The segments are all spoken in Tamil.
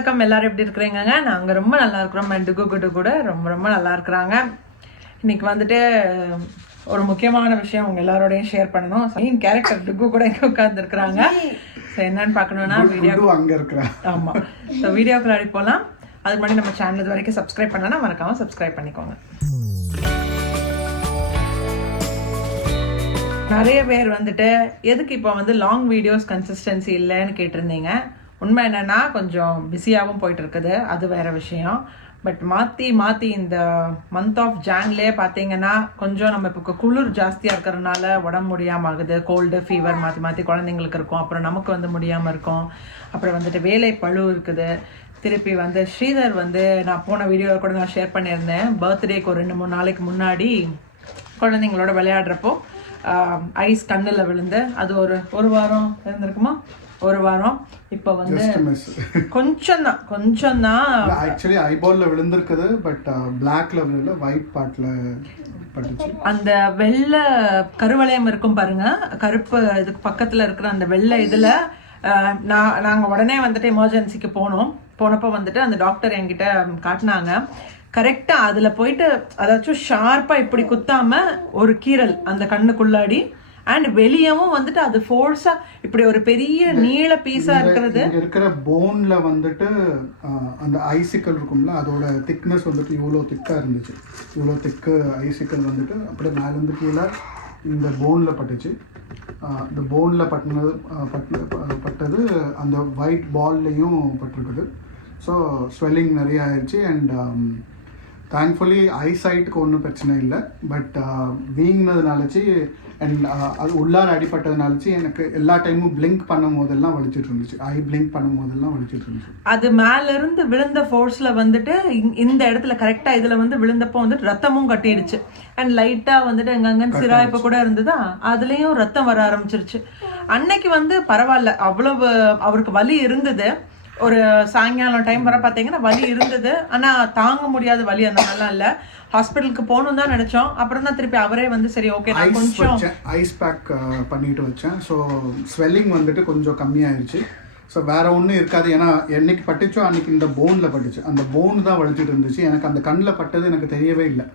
வணக்கம். எல்லாரும் எப்படி இருக்கிறீங்க? நாங்கள் ரொம்ப நல்லா இருக்கிறோம். டுகு குடு கூட ரொம்ப ரொம்ப நல்லா இருக்கிறாங்க. இன்னைக்கு வந்துட்டு ஒரு முக்கியமான விஷயம் உங்க எல்லாரோடையும் ஷேர் பண்ணணும். மெயின் கேரக்டர் டுகு கூட இங்கே உட்கார்ந்து இருக்கிறாங்க. ஸோ என்னன்னு பார்க்கணும்னா வீடியோ அங்கே இருக்கிறேன். ஆமாம். ஸோ வீடியோக்கு ஆடி போகலாம். அதுக்கு முன்னாடி நம்ம சேனல் இது வரைக்கும் சப்ஸ்கிரைப் பண்ணனா மறக்காம சப்ஸ்கிரைப் பண்ணிக்கோங்க. நிறைய பேர் வந்துட்டு எதுக்கு இப்போ வந்து லாங் வீடியோஸ் கன்சிஸ்டன்சி இல்லைன்னு கேட்டிருந்தீங்க. உண்மை என்னென்னா கொஞ்சம் பிஸியாகவும் போயிட்டு இருக்குது, அது வேறு விஷயம். பட் மாற்றி இந்த மந்த் ஆஃப் ஜான்லேயே பார்த்தீங்கன்னா கொஞ்சம் நம்ம இப்போ குளிர் ஜாஸ்தியாக இருக்கிறதுனால உடம்பு முடியாமல் ஆகுது. கோல்டு ஃபீவர் மாற்றி குழந்தைங்களுக்கு இருக்கும், அப்புறம் நமக்கு வந்து முடியாமல் இருக்கும். அப்புறம் வந்துட்டு வேலை பழு இருக்குது. திருப்பி வந்து ஸ்ரீதர் வந்து நான் போன வீடியோவில் கூட நான் ஷேர் பண்ணியிருந்தேன். பர்த்டேக்கு ஒரு 2-3 நாளைக்கு முன்னாடி குழந்தைங்களோட விளையாடுறப்போ ஐஸ் கண்ணில் விழுந்து அது ஒரு வாரம் இருந்திருக்குமா, ஒரு வாரம். இப்போ வந்து கொஞ்சம் தான் ஆக்சுவலி ஐபால்ல விழுந்திருக்குது. பட் பிளாக்ல விழுல, ஒயிட் பார்ட்ல பட்டுச்சு. அந்த வெள்ளை கருவளையம் இருக்கும் பாருங்க, கருப்பு இதுக்கு பக்கத்துல இருக்கிற அந்த வெள்ளை இதுல நாங்க உடனே வந்துட்டு எமர்ஜென்சிக்கு போனப்போ வந்துட்டு அந்த டாக்டர் என்கிட்ட காட்டினாங்க. கரெக்டா அதுல போயிட்டு அதாச்சும் ஷார்ப்பா இப்படி குத்தாம ஒரு கீரல் அந்த கண்ணுக்குள்ளாடி, அண்ட் வெளியவும் வந்துட்டு அது ஃபோர்ஸா இப்படி ஒரு பெரிய நீள பீஸா இருக்கிறது. இருக்கிற போன்ல வந்துட்டு அந்த ஐசிக்கல் இருக்கும்ல, அதோட திக்னஸ் வந்துட்டு இவ்வளோ திக்கா இருந்துச்சு. இவ்வளோ திக்கு ஐசிக்கல் வந்துட்டு அப்படியே மேல இருந்து கீழே இந்த போன்ல பட்டுச்சு. இந்த போன்ல பட்டது அந்த ஒயிட் பால்லையும் பட்டிருக்குது. ஸோ ஸ்வெல்லிங் நிறைய ஆயிடுச்சு. அண்ட் தேங்க்ஃபுல்லி ஐசைட்டுக்கு ஒன்றும் பிரச்சனை இல்லை. பட் வீங்கினதுனாலச்சு அண்ட் அது உள்ளார அடிப்பட்டதுனாலச்சு எனக்கு எல்லா டைமும் பிளிங்க் பண்ணும் போதெல்லாம் வலிச்சிட்டு இருந்துச்சு. பிளிங்க் பண்ணும் போதெல்லாம் வலிச்சிட்டு இருந்துச்சு. அது மேல இருந்து விழுந்த ஃபோர்ஸ்ல வந்துட்டு இந்த இடத்துல கரெக்டா இதுல வந்து விழுந்தப்போ வந்துட்டு ரத்தமும் கட்டிடுச்சு. அண்ட் லைட்டா வந்துட்டு எங்கங்கன்னு சிராய்ப்பு கூட இருந்ததா, அதுலயும் ரத்தம் வர ஆரம்பிச்சிருச்சு. அன்னைக்கு வந்து பரவாயில்ல, அவ்வளவு அவருக்கு வலி இருந்தது. ஒரு சாயங்காலம் டைம் வர பார்த்தீங்கன்னா வலி இருந்தது, ஆனால் தாங்க முடியாத வலி அந்த மாதிரிலாம் இல்லை. ஹாஸ்பிட்டலுக்கு போகணும் தான் நினச்சோம். அப்புறம் தான் திருப்பி அவரே வந்து சரி ஓகே நான் கொஞ்சம் ஐஸ் பேக் பண்ணிட்டு வச்சேன். ஸோ ஸ்வெல்லிங் வந்துட்டு கொஞ்சம் கம்மியாயிருச்சு. ஸோ வேற ஒன்றும் இருக்காது. ஏன்னா என்னைக்கு பட்டுச்சோ அன்னைக்கு இந்த போனில் பட்டுச்சு. அந்த போன் தான் வலிச்சிட்டு இருந்துச்சு. எனக்கு அந்த கண்ணில் பட்டது எனக்கு தெரியவே இல்லை.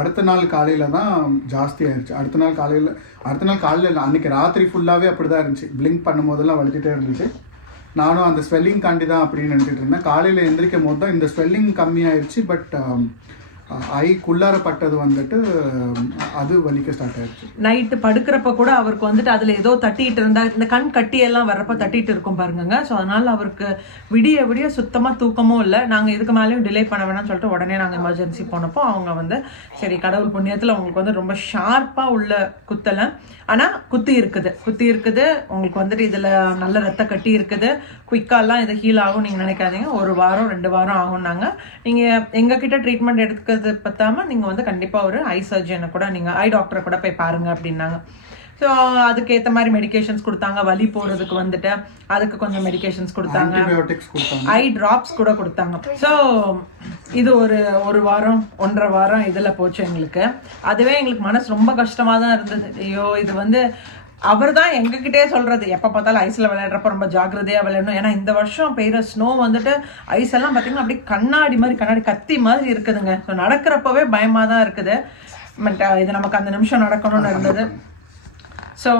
அடுத்த நாள் காலையில் தான் ஜாஸ்தி ஆயிடுச்சு. அடுத்த நாள் காலையில் இல்லை, அன்றைக்கி ராத்திரி ஃபுல்லாகவே அப்படி தான் இருந்துச்சு. பிளிங்க் பண்ணும் போதெல்லாம் வலிச்சிட்டே இருந்துச்சு. நானும் அந்த ஸ்வெல்லிங் காண்டி தான் அப்படின்னு நினச்சிட்டு இருந்தேன். காலையில் எந்திரிக்கும் போது தான் இந்த ஸ்வெல்லிங் கம்மியாயிடுச்சு. பட் ஐக்குள்ளார பட்டது வந்துட்டு அது வலிக்க ஸ்டார்ட் ஆயிடுச்சு. நைட்டு படுக்கிறப்ப கூட அவருக்கு வந்துட்டு அதில் ஏதோ தட்டிட்டு இருந்தா, இந்த கண் கட்டியெல்லாம் வர்றப்ப தட்டிட்டு இருக்கும் பாருங்க. ஸோ அதனால அவருக்கு விடிய சுத்தமாக தூக்கமும் இல்லை. நாங்கள் இதுக்கு மேலேயும் டிலே பண்ண வேணாம்னு சொல்லிட்டு உடனே நாங்கள் எமர்ஜென்சி போனப்போ அவங்க வந்து சரி கடவுள் புண்ணியத்தில் உங்களுக்கு வந்து ரொம்ப ஷார்ப்பாக உள்ள குத்தலை, ஆனால் குத்தி இருக்குது உங்களுக்கு வந்துட்டு இதில் நல்ல ரத்த கட்டி இருக்குது. குயிக்காலாம் இது ஹீல் ஆகும் நீங்கள் நினைக்காதீங்க. 1 வாரம் 2 வாரம் ஆகும்னாங்க. நீங்கள் எங்ககிட்ட ட்ரீட்மெண்ட் எடுக்கிறது பத்தாம நீங்கள் வந்து கண்டிப்பாக ஒரு ஐ சர்ஜனை கூட நீங்கள் ஐ டாக்டரை கூட போய் பாருங்க அப்படின்னாங்க. ஸோ அதுக்கேற்ற மாதிரி மெடிகேஷன்ஸ் கொடுத்தாங்க. வலி போகிறதுக்கு வந்துட்டு அதுக்கு கொஞ்சம் மெடிகேஷன்ஸ் கொடுத்தாங்க, ஐ ட்ராப்ஸ் கூட கொடுத்தாங்க. ஸோ இது ஒரு வாரம் 1.5 வாரம் இதில் போச்சு எங்களுக்கு. அதுவே எங்களுக்கு மனசு ரொம்ப கஷ்டமாக தான் இருந்தது. ஐயோ இது வந்து அவர் தான் எங்ககிட்டே சொல்றது, எப்போ பார்த்தாலும் ஐஸில் விளையாடுறப்ப ரொம்ப ஜாக்கிரதையாக விளையாடணும். ஏன்னா இந்த வருஷம் பெய்கிற ஸ்னோ வந்துட்டு ஐஸ் எல்லாம் பார்த்தீங்கன்னா அப்படியே கண்ணாடி கத்தி மாதிரி இருக்குதுங்க. ஸோ நடக்கிறப்பவே பயமாக தான் இருக்குது. பட் இது நமக்கு அந்த நிமிஷம் நடக்கணும்னு இருந்தது. ஸோ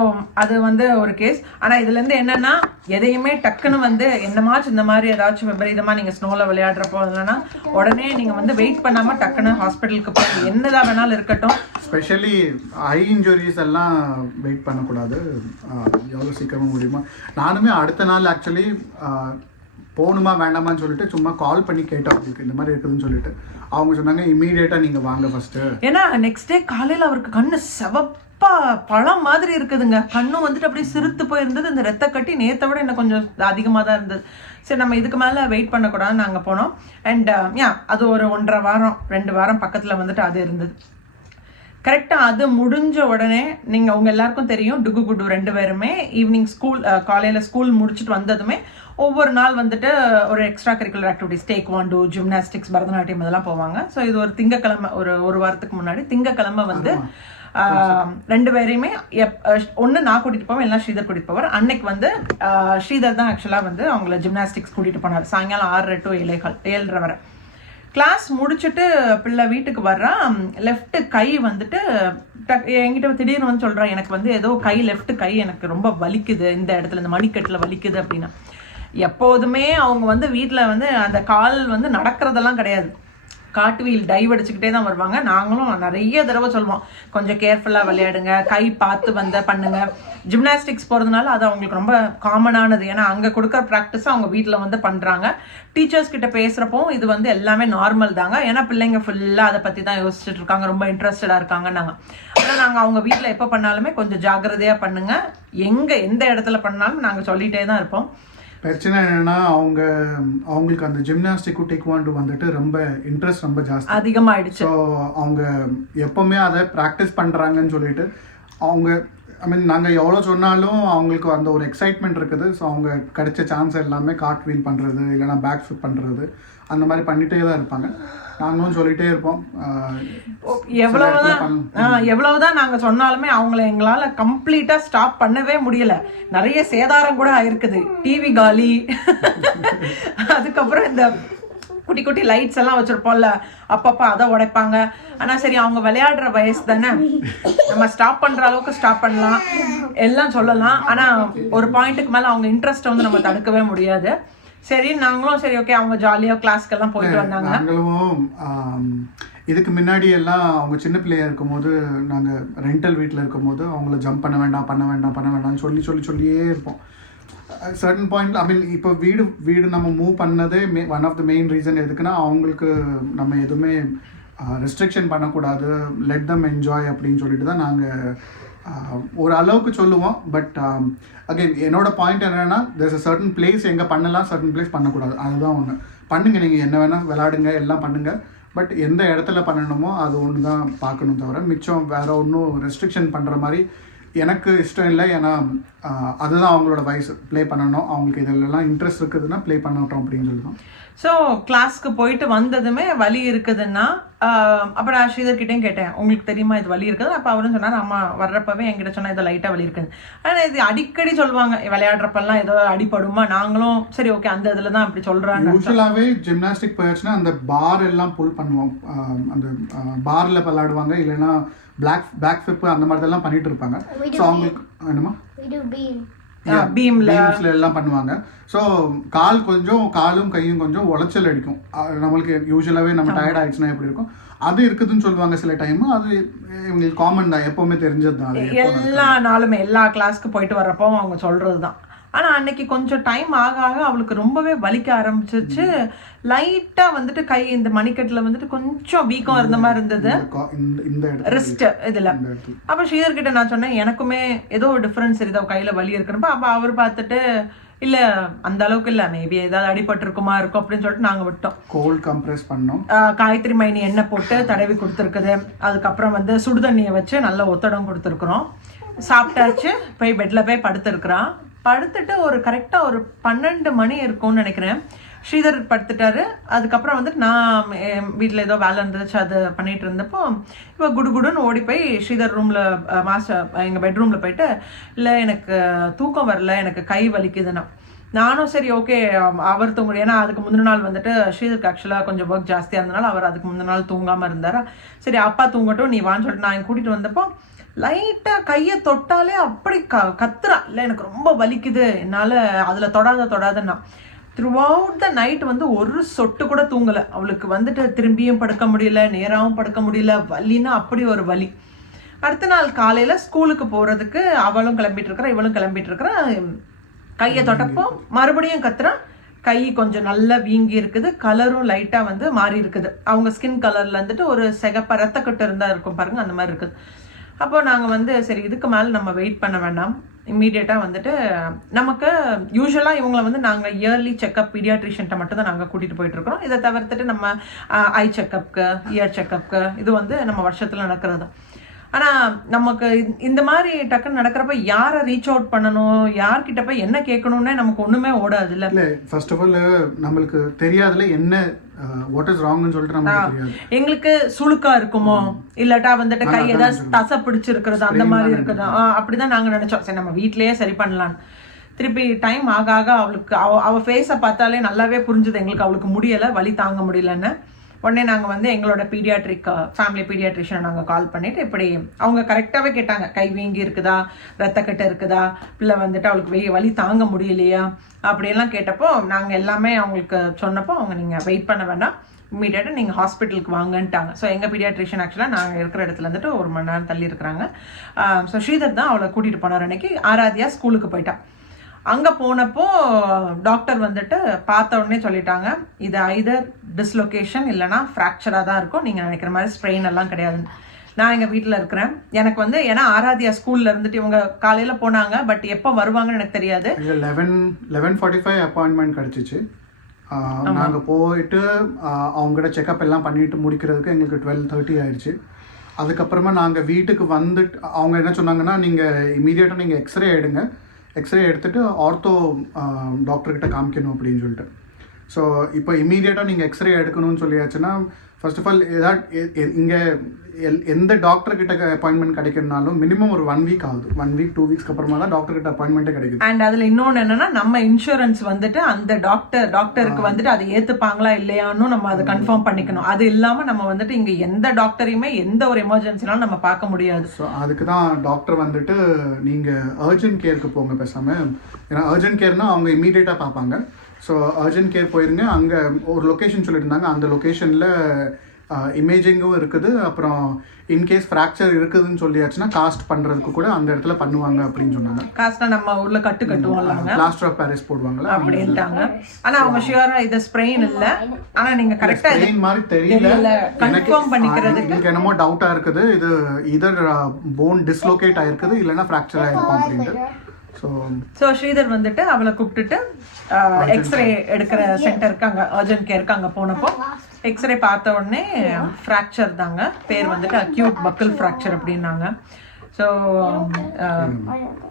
அது வந்து ஒரு கேஸ். ஆனால் இதுலேருந்து என்னென்னா எதையுமே டக்குன்னு வந்து என்னமாச்சும் இந்த மாதிரி ஏதாச்சும் விபரீதமாக நீங்கள் ஸ்னோவில் விளையாடுறப்போ இல்லைன்னா உடனே நீங்கள் வந்து வெயிட் பண்ணாமல் டக்குன்னு ஹாஸ்பிட்டலுக்கு போய் என்னதான் வேணாலும் இருக்கட்டும். ஸ்பெஷலி ஐ இன்ஜுரிஸ் எல்லாம் வெயிட் பண்ணக்கூடாது, எவ்வளோ சீக்கிரமாக முடியுமா. நானுமே அடுத்த நாள் ஆக்சுவலி போகணுமா வேண்டாமான்னு சொல்லிட்டு சும்மா கால் பண்ணி கேட்டோம் அவங்களுக்கு இந்த மாதிரி இருக்குதுன்னு சொல்லிட்டு. அவங்க சொன்னாங்க இமீடியட்டாக நீங்கள் வாங்க ஃபர்ஸ்ட்டு. ஏன்னா நெக்ஸ்ட் டே காலையில் அவருக்கு கண்ணு செவப்பா பழம் மாதிரி இருக்குதுங்க. கண்ணும் வந்துட்டு அப்படியே சிறுத்து போயிருந்தது. இந்த ரத்த கட்டி நேற்றை விட இன்னும் கொஞ்சம் அதிகமாக தான் இருந்தது. சரி நம்ம இதுக்கு மேலே வெயிட் பண்ணக்கூடாதுன்னு நாங்கள் போனோம். அண்ட் அது ஒரு 1.5 வாரம் 2 வாரம் பக்கத்தில் வந்துட்டு அது இருந்தது. கரெக்டாக அது முடிஞ்ச உடனே உங்கள் எல்லாருக்கும் தெரியும் டுகு குடு 2 பேருமே ஈவினிங் காலையில் ஸ்கூல் முடிச்சுட்டு வந்ததுமே ஒவ்வொரு நாள் வந்துட்டு ஒரு extra curricular activities, taekwondo, gymnastics, Bharatanatyam இதெல்லாம் போவாங்க. ஸோ இது ஒரு திங்கக்கிழமை, ஒரு வாரத்துக்கு முன்னாடி திங்கக்கிழமை வந்து ரெண்டு பேரையுமே ஒன்று நான் கூட்டிகிட்டு போவேன், எல்லாம் ஸ்ரீதர் கூட்டிகிட்டு போவார். அன்னைக்கு வந்து ஸ்ரீதர் தான் ஆக்சுவலாக வந்து அவங்கள ஜிம்னாஸ்டிக்ஸ் கூட்டிகிட்டு போனார். சாயங்காலம் 6 to 7:30 வரை கிளாஸ் முடிச்சுட்டு பிள்ளை வீட்டுக்கு வர்றான். லெஃப்ட் கை வந்துட்டு என்கிட்ட திடீர்னு வந்து சொல்கிறான், எனக்கு வந்து ஏதோ லெஃப்ட் கை எனக்கு ரொம்ப வலிக்குது, இந்த இடத்துல இந்த மணிக்கட்டில் வலிக்குது அப்படின்னா. எப்போதுமே அவங்க வந்து வீட்டில் வந்து அந்த கால் வந்து நடக்கிறதெல்லாம் கிடையாது, காட்டு வீல் டைவ் அடிச்சுக்கிட்டே தான் வருவாங்க. நாங்களும் நிறைய தடவை சொல்லுவோம், கொஞ்சம் கேர்ஃபுல்லாக விளையாடுங்க, கை பார்த்து பண்ணுங்க. ஜிம்னாஸ்டிக்ஸ் போகிறதுனால அது அவங்களுக்கு ரொம்ப காமனானது. ஏன்னா அங்கே கொடுக்குற ப்ராக்டிஸை அவங்க வீட்டில் வந்து பண்ணுறாங்க. டீச்சர்ஸ் கிட்ட பேசுகிறப்போ இது வந்து எல்லாமே நார்மல் தாங்க. ஏன்னா பிள்ளைங்க ஃபுல்லாக அதை பற்றி தான் யோசிச்சுட்டு இருக்காங்க, ரொம்ப இன்ட்ரெஸ்டடாக இருக்காங்கன்னாங்க. ஆனால் நாங்கள் அவங்க வீட்டில் எப்போ பண்ணாலுமே கொஞ்சம் ஜாக்கிரதையாக பண்ணுங்கள், எந்த இடத்துல பண்ணாலும் நாங்கள் சொல்லிகிட்டே தான் இருப்போம். பிரச்சனை என்னன்னா அவங்களுக்கு அந்த ஜிம்னாஸ்டிக்கும் டேக்வாண்டோ வந்துட்டு ரொம்ப இன்ட்ரெஸ்ட் ரொம்ப ஜாஸ்தி அதிகமாகிடுச்சு. ஸோ அவங்க எப்போவுமே அதை ப்ராக்டிஸ் பண்ணுறாங்கன்னு சொல்லிட்டு அவங்க நாங்கள் எவ்வளோ சொன்னாலும் அவங்களுக்கு அந்த ஒரு எக்ஸைட்மெண்ட் இருக்குது. ஸோ அவங்க கிடைச்ச சான்ஸ் எல்லாமே கார்ட் வீல் பண்ணுறது, இல்லைனா பேக் ஃபிளிப் பண்ணுறது, அந்த மாதிரி பண்ணிகிட்டே தான் இருப்பாங்க. நாங்களும் சொல்லிகிட்டே இருப்போம். எவ்வளவுதான் நாங்கள் சொன்னாலுமே அவங்கள எங்களால் கம்ப்ளீட்டாக ஸ்டாப் பண்ணவே முடியல. நிறைய சேதாரம் கூட இருக்குது, டிவி காலி, அதுக்கப்புறம் இந்த குட்டி குட்டி லைட்ஸ் எல்லாம் வச்சுருப்போம்ல, அப்பப்போ அதை உடைப்பாங்க. ஆனால் சரி, அவங்க விளையாடுற வயசு தானே, நம்ம ஸ்டாப் பண்ணுற அளவுக்கு ஸ்டாப் பண்ணலாம், எல்லாம் சொல்லலாம். ஆனால் ஒரு பாயிண்ட்டுக்கு மேலே அவங்க இன்ட்ரெஸ்ட்டை வந்து நம்ம தடுக்கவே முடியாது. சரி, நாங்களும் சரி ஓகே, அவங்க ஜாலியாக கிளாஸ்க்கெல்லாம் போயிட்டு வந்தாங்க. நாங்களும் இதுக்கு முன்னாடி எல்லாம் அவங்க சின்ன பிள்ளையா இருக்கும்போது, நாங்கள் ரெண்டல் வீட்டில் இருக்கும்போது அவங்கள ஜம்ப் பண்ண வேண்டாம்னு சொல்லியே இருப்போம். சர்டன் பாயிண்ட் இப்போ வீடு நம்ம மூவ் பண்ணதே one of the main reason எதுக்குன்னா, அவங்களுக்கு நம்ம எதுவுமே ரெஸ்ட்ரிக்ஷன் பண்ணக்கூடாது, லெட் தம் என்ஜாய் அப்படின்னு சொல்லிட்டு தான் நாங்கள் ஒரு அளவுக்கு சொல்லுவோம். பட் அகைன் என்னோட பாயிண்ட் என்னன்னா, தேர்ஸ் அ சர்டன் பிளேஸ் எங்கே பண்ணலாம், சர்டன் பிளேஸ் பண்ணக்கூடாது. அதுதான் ஒன்று. பண்ணுங்கள், நீங்கள் என்ன வேணால் விளையாடுங்க, எல்லாம் பண்ணுங்கள், பட் எந்த இடத்துல பண்ணணுமோ அது ஒன்று தான் பார்க்கணும் தவிர மிச்சம் வேறு ஒன்றும் ரெஸ்ட்ரிக்ஷன் பண்ணுற மாதிரி எனக்கு இஷ்டம் இல்லை. ஏன்னா அதுதான் அவங்களோட வயசு, ப்ளே பண்ணணும், அவங்களுக்கு இதெல்லாம் இன்ட்ரெஸ்ட் இருக்குதுன்னா ப்ளே பண்ணட்டும் அப்படின்னு சொல்லுவோம். ஸோ கிளாஸ்க்கு போயிட்டு வந்ததுமே வலி இருக்குதுன்னா, அப்போ நான் ஸ்ரீதர்கிட்டையும் கேட்டேன், உங்களுக்கு தெரியுமா இது வலி இருக்குது? அப்போ அவரும் சொன்னார், அம்மா வர்றப்பவே என்கிட்ட சொன்னால் இதை லைட்டாக வலி இருக்குது. ஆனால் இது அடிக்கடி சொல்லுவாங்க, விளையாடுறப்பெல்லாம் ஏதோ அடிப்படுமா. நாங்களும் சரி ஓகே, அந்த இதில் தான் அப்படி சொல்கிறாங்க. யூஸ்வலாகவே ஜிம்னாஸ்டிக் போயாச்சுன்னா அந்த பார் எல்லாம் புல் பண்ணுவோம், அந்த பாரில் விளையாடுவாங்க, இல்லைன்னா பேக் ஃபிளிப் அந்த மாதிரி எல்லாம் பண்ணிட்டு இருப்பாங்க. ஸோ அவங்களுக்கு என்னமா பீம்ல எல்லாம் பண்ணுவாங்க. ஸோ காலும் கையும் கொஞ்சம் உளைச்சல் அடிக்கும். நம்மளுக்கு யூஸ்வலாகவே நம்ம டயர்ட் ஆயிடுச்சுன்னா எப்படி இருக்கும், அது இருக்குதுன்னு சொல்லுவாங்க சில டைம். அது இவங்களுக்கு காமன் தான், எப்பவுமே தெரிஞ்சது தான். எல்லா நாளுமே எல்லா கிளாஸ்க்கு போயிட்டு வர்றப்போ அவங்க சொல்றது தான். ஆனால் அன்னைக்கு கொஞ்சம் டைம் ஆக அவளுக்கு ரொம்பவே வலிக்க ஆரம்பிச்சிச்சு. லைட்டாக வந்துட்டு கை இந்த மணிக்கட்டில் வந்துட்டு கொஞ்சம் வீக்கம் இருந்த மாதிரி இருந்தது, ரிஸ்ட் இதில். அப்போ ஸ்ரீதர்கிட்ட நான் சொன்னேன், எனக்குமே ஏதோ ஒரு டிஃப்ரென்ஸ் இருக்குது, கையில் வலி இருக்குறப்ப. அப்போ அவர் பார்த்துட்டு, இல்லை அந்த அளவுக்கு இல்லை, மேபி ஏதாவது அடிபட்டிருக்குமா இருக்கும் அப்படின்னு சொல்லிட்டு நாங்கள் விட்டோம். கோல்ட் கம்ப்ரெஸ் பண்ணோம், காயத்ரி மைனி எண்ணெய் போட்டு தடவி கொடுத்துருக்குது. அதுக்கப்புறம் வந்து சுடுதண்ணியை வச்சு நல்ல ஒத்தடம் கொடுத்துருக்குறோம். சாப்பிட்டாச்சு, போய் பெட்டில் போய் படுத்துருக்குறான். படுத்துட்டு ஒரு கரெக்டாக ஒரு 12 மணி இருக்கும்னு நினைக்கிறேன், ஸ்ரீதர் படுத்துட்டாரு. அதுக்கப்புறம் வந்துட்டு நான் வீட்டில் ஏதோ வேலை இருந்துச்சு, அது பண்ணிட்டு இருந்தப்போ இப்போ குடுன்னு ஓடி போய் ஸ்ரீதர் ரூமில் எங்கள் பெட்ரூமில் போயிட்டு, இல்லை எனக்கு தூக்கம் வரல, எனக்கு கை வலிக்குதுன்னா. நானும் சரி ஓகே அவர் தூங்குறேன். ஏன்னா அதுக்கு முந்தின நாள் வந்துட்டு ஸ்ரீதருக்கு ஆக்சுவலாக கொஞ்சம் ஒர்க் ஜாஸ்தியாக இருந்தனால அவர் அதுக்கு முந்தின நாள் தூங்காமல் இருந்தாரா. சரி அப்பா தூங்கட்டும், நீ வான்னு சொல்லிட்டு நான் கூட்டிகிட்டு வந்தப்போ லைட்டாக கையை தொட்டாலே அப்படி கத்துறா, இல்லை எனக்கு ரொம்ப வலிக்குது, என்னால் அதில் தொடாதன்னா. த்ரூ அவுட் த நைட் வந்து ஒரு சொட்டு கூட தூங்கலை. அவளுக்கு வந்துட்டு திரும்பியும் படுக்க முடியல, நேராகவும் படுக்க முடியல, வலின்னா அப்படி ஒரு வலி. அடுத்த நாள் காலையில் ஸ்கூலுக்கு போகிறதுக்கு அவளும் கிளம்பிட்டு இருக்கிறா, இவளும் கிளம்பிட்டு இருக்கிறா. கையை தொட்டப்போ மறுபடியும் கத்துறா. கை கொஞ்சம் நல்லா வீங்கி இருக்குது, கலரும் லைட்டாக வந்து மாறி இருக்குது. அவங்க ஸ்கின் கலரில் வந்துட்டு ஒரு சிகப்ப ரத்தக்கட்டு இருந்தால் இருக்கும் பாருங்க, அந்த மாதிரி இருக்குது. அப்போ நாங்கள் வந்து சரி இதுக்கு மேலே நம்ம வெயிட் பண்ண வேண்டாம், இம்மீடியட்டாக வந்துட்டு நமக்கு யூஸ்வலாக இவங்களை வந்து நாங்கள் இயர்லி செக்அப் பீடியாட்ரிஷியன்ட்ட மட்டும் தான் நாங்கள் கூட்டிகிட்டு போயிட்டுருக்கிறோம். இதை தவிர்த்துட்டு நம்ம ஐ செக்கப்புக்கு, இயர் செக்கப்புக்கு, இது வந்து நம்ம வருஷத்தில் நடக்கிறது. ஆனா நமக்கு இந்த மாதிரி டக்குன்னு நடக்கிறப்ப யாரை ரீச் அவுட் பண்ணணும், யார்கிட்ட போய் என்ன கேட்கணும்னே நமக்கு ஒண்ணுமே ஓடாது இல்ல. இல்ல ஃபர்ஸ்ட் ஆஃப் ஆல் நம்மளுக்கு தெரியாதுல என்ன வாட் இஸ் ராங்னு சொல்லிட்டு நமக்கு தெரியாது. எங்களுக்கு சுளுக்கா இருக்குமோ இல்லாட்டா வந்துட்டு கை ஏதாவது தசை பிடிச்சிருக்கிறது அந்த மாதிரி இருக்குதா அப்படிதான் நாங்க நினைச்சோம். சரி நம்ம வீட்லயே சரி பண்ணலான்னு. திருப்பி டைம் ஆக ஆக அவளுக்கு அவ ஃபேஸை பார்த்தாலே நல்லாவே புரிஞ்சுது எங்களுக்கு அவளுக்கு முடியலை, வலி தாங்க முடியலன்னு. உடனே நாங்கள் வந்து எங்களோட பீடியாட்ரிக் ஃபேமிலி பீடியாட்ரிஷியனை நாங்கள் கால் பண்ணிட்டு இப்படி அவங்க கரெக்டாகவே கேட்டாங்க, கை வீங்கி இருக்குதா, ரத்தக்கட்டை இருக்குதா, பிள்ளை வந்துட்டு அவளுக்கு வலி தாங்க முடியலையா அப்படியெல்லாம் கேட்டப்போ நாங்கள் எல்லாமே அவங்களுக்கு சொன்னப்போ அவங்க நீங்கள் வெயிட் பண்ண வேண்டாம், இம்மீடியட்டாக நீங்கள் ஹாஸ்பிட்டலுக்கு வாங்கன்ட்டாங்க. ஸோ எங்கள் பீடியாட்ரிஷியன் ஆக்சுவலாக நாங்கள் இருக்கிற இடத்துல வந்துட்டு 1 மணி நேரம் தள்ளி இருக்கிறாங்க. ஸோ ஸ்ரீதர் தான் அவளை கூட்டிகிட்டு போனார். அன்னைக்கு ஆராத்யா ஸ்கூலுக்கு போயிட்டான். அங்கே போனப்போ டாக்டர் வந்துட்டு பார்த்த உடனே சொல்லிட்டாங்க, இது ஐதர் டிஸ்லொகேஷன் இல்லைனா ஃப்ராக்சராக தான் இருக்கும், நீங்கள் நினைக்கிற மாதிரி ஸ்ப்ரெயின் எல்லாம் கிடையாதுன்னு. நான் எங்கள் வீட்டில் இருக்கிறேன். எனக்கு வந்து ஏன்னா ஆராத்யா ஸ்கூலில் இருந்துட்டு இவங்க காலையில் போனாங்க, பட் எப்போ வருவாங்கன்னு எனக்கு தெரியாது. 11:45 அப்பாயின்மெண்ட் கிடச்சிச்சு. நாங்கள் போயிட்டு அவங்ககிட்ட செக்அப் எல்லாம் பண்ணிட்டு முடிக்கிறதுக்கு எங்களுக்கு 12:30 ஆயிடுச்சு. அதுக்கப்புறமா நாங்கள் வீட்டுக்கு வந்துட்டு அவங்க என்ன சொன்னாங்கன்னா, நீங்கள் இமீடியட்டாக நீங்கள் எக்ஸ்ரே எடுங்க, எக்ஸ்ரே எடுத்துகிட்டு ஆர்த்தோ டாக்டர்கிட்ட காமிக்கணும் அப்படின்னு சொல்லிட்டு. ஸோ இப்போ இமீடியட்டாக நீங்கள் எக்ஸ்ரே எடுக்கணும்னு சொல்லியாச்சுன்னா ஃபர்ஸ்ட் ஆஃப் ஆல் இங்கே எந்த டாக்டர்கிட்ட அப்பாயின்மெண்ட் கிடைக்கிறதுனாலும் மினிமம் ஒரு 1 வீக் ஆகுது. 1 வீக் 2 வீக்ஸ்க்கு அப்புறமா தான் டாக்டர்கிட்ட அப்பாயின்மெண்ட்டே கிடைக்குது. அண்ட் அதில் இன்னொன்று என்னன்னா, நம்ம இன்சூரன்ஸ் வந்துட்டு அந்த டாக்டருக்கு வந்துட்டு அதை ஏற்றுப்பாங்களா இல்லையான்னு நம்ம அதை கன்ஃபார்ம் பண்ணிக்கணும். அது இல்லாமல் நம்ம வந்துட்டு இங்கே எந்த டாக்டரையுமே எந்த ஒரு எமர்ஜென்சினாலும் நம்ம பார்க்க முடியாது. ஸோ அதுக்கு தான் டாக்டர் வந்துட்டு நீங்கள் அர்ஜென்ட் கேருக்கு போங்க பேசாமல். ஏன்னா அர்ஜென்ட் கேர்னால் அவங்க இமீடியட்டாக பார்ப்பாங்க. ஸோ அர்ஜென்ட் கேர் போயிருங்க. அங்கே ஒரு லொக்கேஷன் சொல்லியிருந்தாங்க, அந்த லொக்கேஷனில் இமேஜிங்கும் இருக்குது. அப்புறம் இன்கேஸ் ஃப்ராக்சர் இருக்குதுன்னு சொல்லியாச்சுன்னா காஸ்ட் பண்ணுறதுக்கு கூட அந்த இடத்துல பண்ணுவாங்க அப்படின்னு சொன்னாங்க. காஸ்ட்னா நம்ம ஊரில் கட்டுவாங்க, பிளாஸ்டர் ஆஃப் பாரிஸ் போடுவாங்களா அப்படின்ட்டாங்க. ஆனால் அவங்க ஷியூரா இது ஸ்ப்ரெயின் இல்லை, ஆனால் நீங்கள் கரெக்டாக ஸ்ப்ரெயின் மாதிரி தெரியல, கன்ஃபார்ம் பண்ணிக்கிறதுக்கு எனக்கு என்னமோ டவுட்டாக இருக்குது. இது இதர் போன் டிஸ்லோகேட் ஆயிருக்குது இல்லைன்னா ஃப்ராக்சர் ஆயிருக்கும் அப்படின்ட்டு. ஸோ ஸ்ரீதர் வந்துட்டு அவளை கூப்பிட்டுட்டு எக்ஸ்ரே எடுக்கிற சென்டருக்கு அங்கே அர்ஜென்ட் கேருக்கு அங்கே போனப்போ எக்ஸ்ரே பார்த்த உடனே ஃப்ராக்சர் தாங்க, பேர் வந்துட்டு அக்யூட் பக்கிள் ஃப்ராக்சர் அப்படின்னாங்க. ஸோ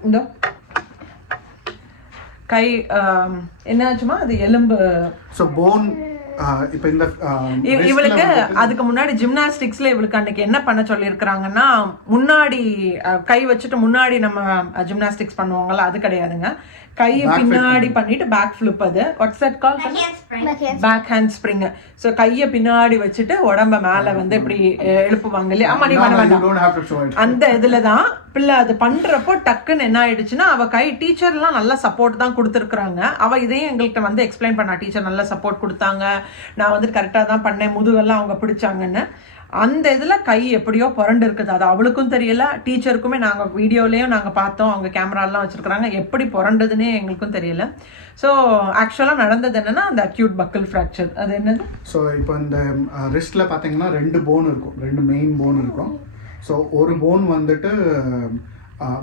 இந்த கை என்னாச்சுமா அது எலும்பு. ஸோ போன் இப்போ இந்த இவளுக்கு அதுக்கு முன்னாடி ஜிம்னாஸ்டிக்ஸ்ல இவளுக்கு அன்னைக்கு என்ன பண்ண சொல்லி இருக்கிறாங்கன்னா, முன்னாடி கை வச்சுட்டு முன்னாடி நம்ம ஜிம்னாஸ்டிக்ஸ் பண்ணுவாங்கல்ல, அது கிடையாதுங்க. கை பின்னாடி பண்ணிட்டு பேக் ஃபிளிப், அது what's that call, back hand spring. So கையை பின்னாடி வச்சுட்டு உடம்ப மேல வந்து இப்படி எழுப்புவாங்க இல்லையா, ஆமா நீ பண்ண வேண்டாம். அந்த இதுல தான் பிள்ளை அது பண்றப்போ டக்குன்னு என்ன ஆயிடுச்சுன்னா, அவ கை டீச்சர்லாம் நல்ல சப்போர்ட் தான் கொடுத்துருக்குறாங்க. அவ இதையும் எங்கள்கிட்ட வந்து எக்ஸ்பிளைன் பண்ணா, டீச்சர் நல்ல சப்போர்ட் கொடுத்தாங்க, நான் வந்து கரெக்டாக தான் பண்ணேன், முதுகெல்லாம் அவங்க பிடிச்சாங்கன்னு. அந்த இதில் கை எப்படியோ புரண்டு இருக்குது. அது அவளுக்கும் தெரியல, டீச்சருக்குமே நாங்கள் வீடியோலேயும் நாங்கள் பார்த்தோம், அவங்க கேமராலாம் வச்சுருக்குறாங்க, எப்படி புரண்டதுன்னே எங்களுக்கும் தெரியல. ஸோ ஆக்சுவலாக நடந்தது என்னன்னா, அந்த அக்யூட் பக்கிள் ஃப்ராக்சர். அது என்னது, ஸோ இப்போ இந்த ரிஸ்ட்டில் பார்த்தீங்கன்னா 2 போன் இருக்கும், 2 மெயின் போன் இருக்கும். ஸோ ஒரு போன் வந்துட்டு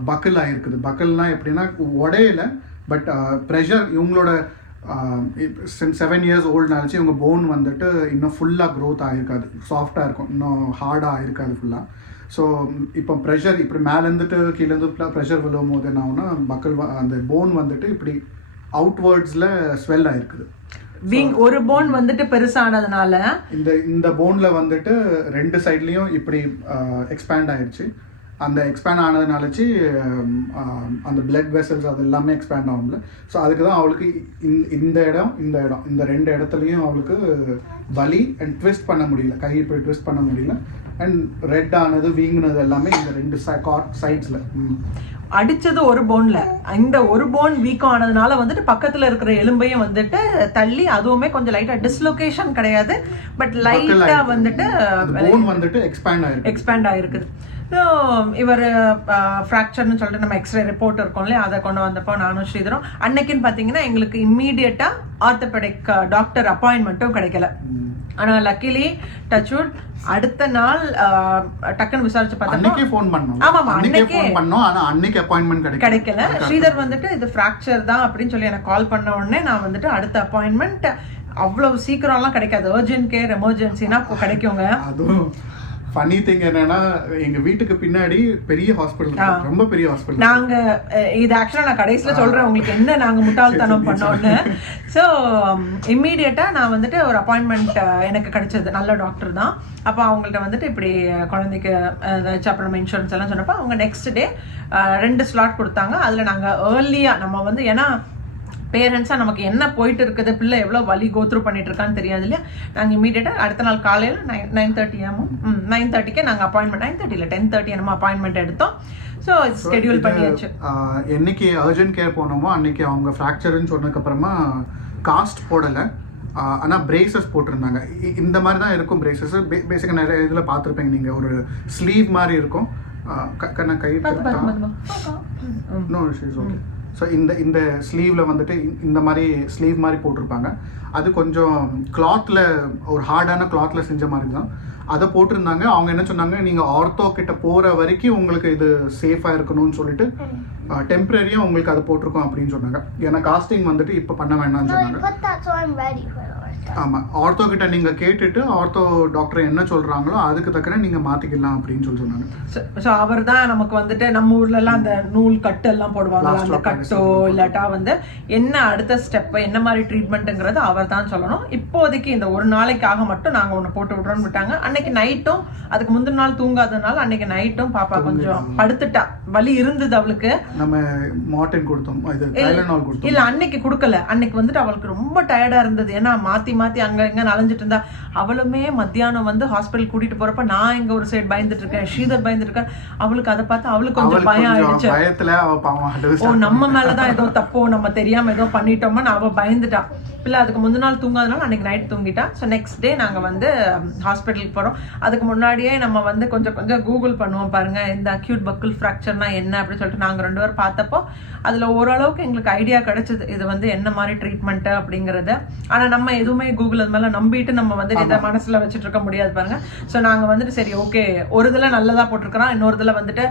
பக்கிள் ஆகிருக்குது. பக்கிள்னா எப்படின்னா உடையில, பட் ப்ரெஷர் இவங்களோட சின்ஸ் 7 இயர்ஸ் ஓல்டுனாச்சு இவங்க போன் வந்துட்டு இன்னும் ஃபுல்லாக க்ரோத் ஆகிருக்காது, சாஃப்டாக இருக்கும், இன்னும் ஹார்டாக ஆகிருக்காது ஃபுல்லாக. ஸோ இப்போ ப்ரெஷர் இப்படி மேலேருந்துட்டு கீழேருந்து ப்ரெஷர் விழுவும் போது என்ன ஆகுனா, பக்கிள் அந்த போன் வந்துட்டு இப்படி அவுட்வேர்ட்ஸில் ஸ்வெல் ஆகிருக்குது. ஒரு போன் வந்துட்டு பெருசானதுனால இந்த போன்ல வந்துட்டு 2 சைட்லேயும் இப்படி எக்ஸ்பேண்ட் ஆயிடுச்சு. அந்த எக்ஸ்பேண்ட் ஆனதுனாலச்சு அந்த பிளட் வெசல்ஸ் அது எல்லாமே எக்ஸ்பேண்ட் ஆகும்ல. ஸோ அதுக்கு தான் அவளுக்கு இந்த இடம் இந்த 2 இடத்துலையும் அவளுக்கு வலி அண்ட் ட்விஸ்ட் பண்ண முடியல, கை இப்படி ட்விஸ்ட் பண்ண முடியல. அண்ட் ரெட் ஆனது வீங்கினது எல்லாமே இந்த 2 சைட்ஸில் அடிச்சது ஒரு போன்ல. இந்த ஒரு போன் வீக் ஆனதுனால வந்துட்டு பக்கத்துல இருக்கிற எலும்பையும் வந்துட்டு தள்ளி, அதுவுமே கொஞ்சம் லைட்டா டிஸ்லொகேஷன் கிடையாது, பட் லைட்டா வந்துட்டு போன் வந்துட்டு எக்ஸ்பேண்ட் ஆயிருக்குது. ஸோ இவர் ஃப்ராக்சர்னு சொல்லிட்டு நம்ம எக்ஸ்ரே ரிப்போர்ட் இருக்கும் இல்லையா, அதை கொண்டு வந்தப்போ நானும் ஸ்ரீதரும் அன்னைக்குன்னு பார்த்தீங்கன்னா எங்களுக்கு இம்மீடியட்டா ஆர்த்தோபெடிக் டாக்டர் அப்பாயின்மெண்ட்டும் கிடைக்கல. ஆனால் லக்கிலி டச்வுட் அடுத்த நாள் டக்குன்னு விசாரிச்சு பார்த்தா ஃபோன் பண்ணோம். ஆமாமா அன்னைக்கே பண்ணோம், ஆனா அன்னைக்கு அப்பாயின்மெண்ட் கிடைக்கல. ஸ்ரீதர் வந்துட்டு இது ஃப்ராக்சர் தான் அப்படின்னு சொல்லி எனக்கு கால் பண்ண உடனே நான் வந்துட்டு அடுத்த அப்பாயின்மெண்ட் அவ்வளவு சீக்கிரம்லாம் கிடைக்காது. அர்ஜென்ட் கேர் எமர்ஜென்சினா இப்போ கிடைக்குங்க. அதுவும் ஃபன்னி திங் என்னன்னா எங்க வீட்டுக்கு பின்னாடி பெரிய ஹாஸ்பிட்டல், ரொம்ப பெரிய ஹாஸ்பிட்டல். நாங்க இது ஆக்சுவலா நான் கடைசியில சொல்றேன் உங்களுக்கு என்ன நாங்க முட்டாள்தனம் பண்ணோம்னு. ஸோ இம்மீடியட்டா நான் வந்துட்டு ஒரு அப்பாயின்மெண்ட் எனக்கு கிடைச்சது, நல்ல டாக்டர் தான். அப்போ அவங்கள்ட்ட வந்துட்டு இப்படி குழந்தைக்கு ஏதாச்சும் அப்புறம் இன்சூரன்ஸ் எல்லாம் சொன்னப்போ அவங்க நெக்ஸ்ட் டே 2 ஸ்லாட் கொடுத்தாங்க. அதில் நாங்கள் ஏர்லியாக நம்ம வந்து ஏன்னா பேரண்ட்ஸாக நமக்கு என்ன போயிட்டு இருக்குது, பிள்ளை எவ்வளோ வலி கோத்ரூ பண்ணிட்டு இருக்கான்னு தெரியாது இல்லையா. நாங்கள் இமீடியட்டாக அடுத்த நாள் காலையில் 9:30 9:30க்கே நாங்கள் அப்பாயின்மெண்ட் 9:30 இல்லை 10:30 நம்ம அப்பாயின்மெண்ட் எடுத்தோம். ஸோ ஸ்கெடியூல் பண்ணியாச்சு. என்னைக்கு அர்ஜென்ட் கேர் போனோமோ அன்னைக்கு அவங்க ஃப்ராக்சர்னு சொன்னதுக்கப்புறமா காஸ்ட் போடலை, ஆனால் பிரேசஸ் போட்டிருந்தாங்க. இந்த மாதிரி தான் இருக்கும் பிரேசஸ். பேசிக்காக நிறைய இதில் பார்த்துருப்பீங்க நீங்கள், ஒரு ஸ்லீவ் மாதிரி இருக்கும். கை நோ இஷ்யூஸ் ஓகே. ஸோ இந்த ஸ்லீவில் வந்துட்டு இந்த மாதிரி ஸ்லீவ் மாதிரி போட்டிருப்பாங்க. அது கொஞ்சம் கிளாத்தில், ஒரு ஹார்டான கிளாத்தில் செஞ்ச மாதிரி தான் அதை போட்டிருந்தாங்க. அவங்க என்ன சொன்னாங்க, நீங்கள் ஆர்த்தோ கிட்ட போகிற வரைக்கும் உங்களுக்கு இது சேஃபாக இருக்கணும்னு சொல்லிட்டு டெம்பரரியாக உங்களுக்கு அதை போட்டிருக்கோம் அப்படின்னு சொன்னாங்க. ஏன்னா காஸ்டிங் வந்துட்டு இப்போ பண்ண வேண்டாம்னு சொன்னாங்க. ஆமாம், ஆர்த்தோ கிட்ட நீங்கள் கேட்டுட்டு ஆர்த்தோ டாக்டர் என்ன சொல்கிறாங்களோ அதுக்கு தக்கன நீங்கள் மாற்றிக்கலாம் அப்படின்னு சொன்னாங்க. ஸோ அவர் தான் நமக்கு வந்துட்டு நம்ம ஊர்லலாம் அந்த நூல் கட்டு எல்லாம் போடுவாங்க, அந்த கட்டோ இல்லாட்டா வந்து என்ன அடுத்த ஸ்டெப் என்ன மாதிரி ட்ரீட்மெண்ட்டுங்கிறது அவர் தான் சொல்லணும். இப்போதைக்கு இந்த ஒரு நாளைக்காக மட்டும் நாங்கள் ஒன்று போட்டு விட்றோன்னு விட்டாங்க. அன்னைக்கு நைட்டும் அதுக்கு முந்தின நாள் தூங்காதனால அன்னைக்கு நைட்டும் பாப்பா கொஞ்சம் படுத்துட்டா, வலி இருந்தது அவளுக்கு. நம்ம மார்டின் கொடுத்தோம், இது டைலனால் கொடுத்தோம். இல்ல அன்னைக்கு கொடுக்கல, அன்னைக்கு வந்துட்டு அவளுக்கு ரொம்ப டயர்டா இருந்தது. ஏன்னா மாத்தி மாத்தி அங்க இங்க நலஞ்சிட்டு இருந்தா. அவளுமே மத்தியானம் வந்து ஹாஸ்பிட்டல் கூட்டிட்டு போறப்ப நான் இங்க ஒரு சைடு பயந்துட்டு இருக்கேன், ஸ்ரீதர் பயந்துட்டு இருக்கேன். அவளுக்கு அதை பார்த்து அவளுக்கு கொஞ்சம் பயம் ஆயிடுச்சு. ஓ நம்ம மேலதான் ஏதோ தப்போ, நம்ம தெரியாம ஏதோ பண்ணிட்டோமா அவ பயந்துட்டா. இல்லை அதுக்கு முந்தின நாள் தூங்காதனால அன்றைக்கி நைட் தூங்கிட்டா. ஸோ நெக்ஸ்ட் டே நாங்கள் வந்து ஹாஸ்பிட்டலுக்கு போகிறோம். அதுக்கு முன்னாடியே நம்ம வந்து கொஞ்சம் கூகுள் பண்ணுவோம் பாருங்கள், இந்த அக்யூட் பக்கிள் ஃப்ராக்சர்னா என்ன அப்படின்னு சொல்லிட்டு நாங்கள் 2 பேரும் பார்த்தப்போ அதில் ஓரளவுக்கு எங்களுக்கு ஐடியா கிடைச்சது இது வந்து என்ன மாதிரி ட்ரீட்மெண்ட்டு அப்படிங்கிறது. ஆனால் நம்ம எதுவுமே கூகுள் அது மேலே நம்பிட்டு நம்ம வந்து இதை மனசில் வச்சுட்டு இருக்க முடியாது பாருங்க. ஸோ நாங்கள் வந்துட்டு சரி ஓகே, ஒரு இதில் நல்லதாக போட்டிருக்கிறோம், இன்னொரு இதில் வந்துட்டு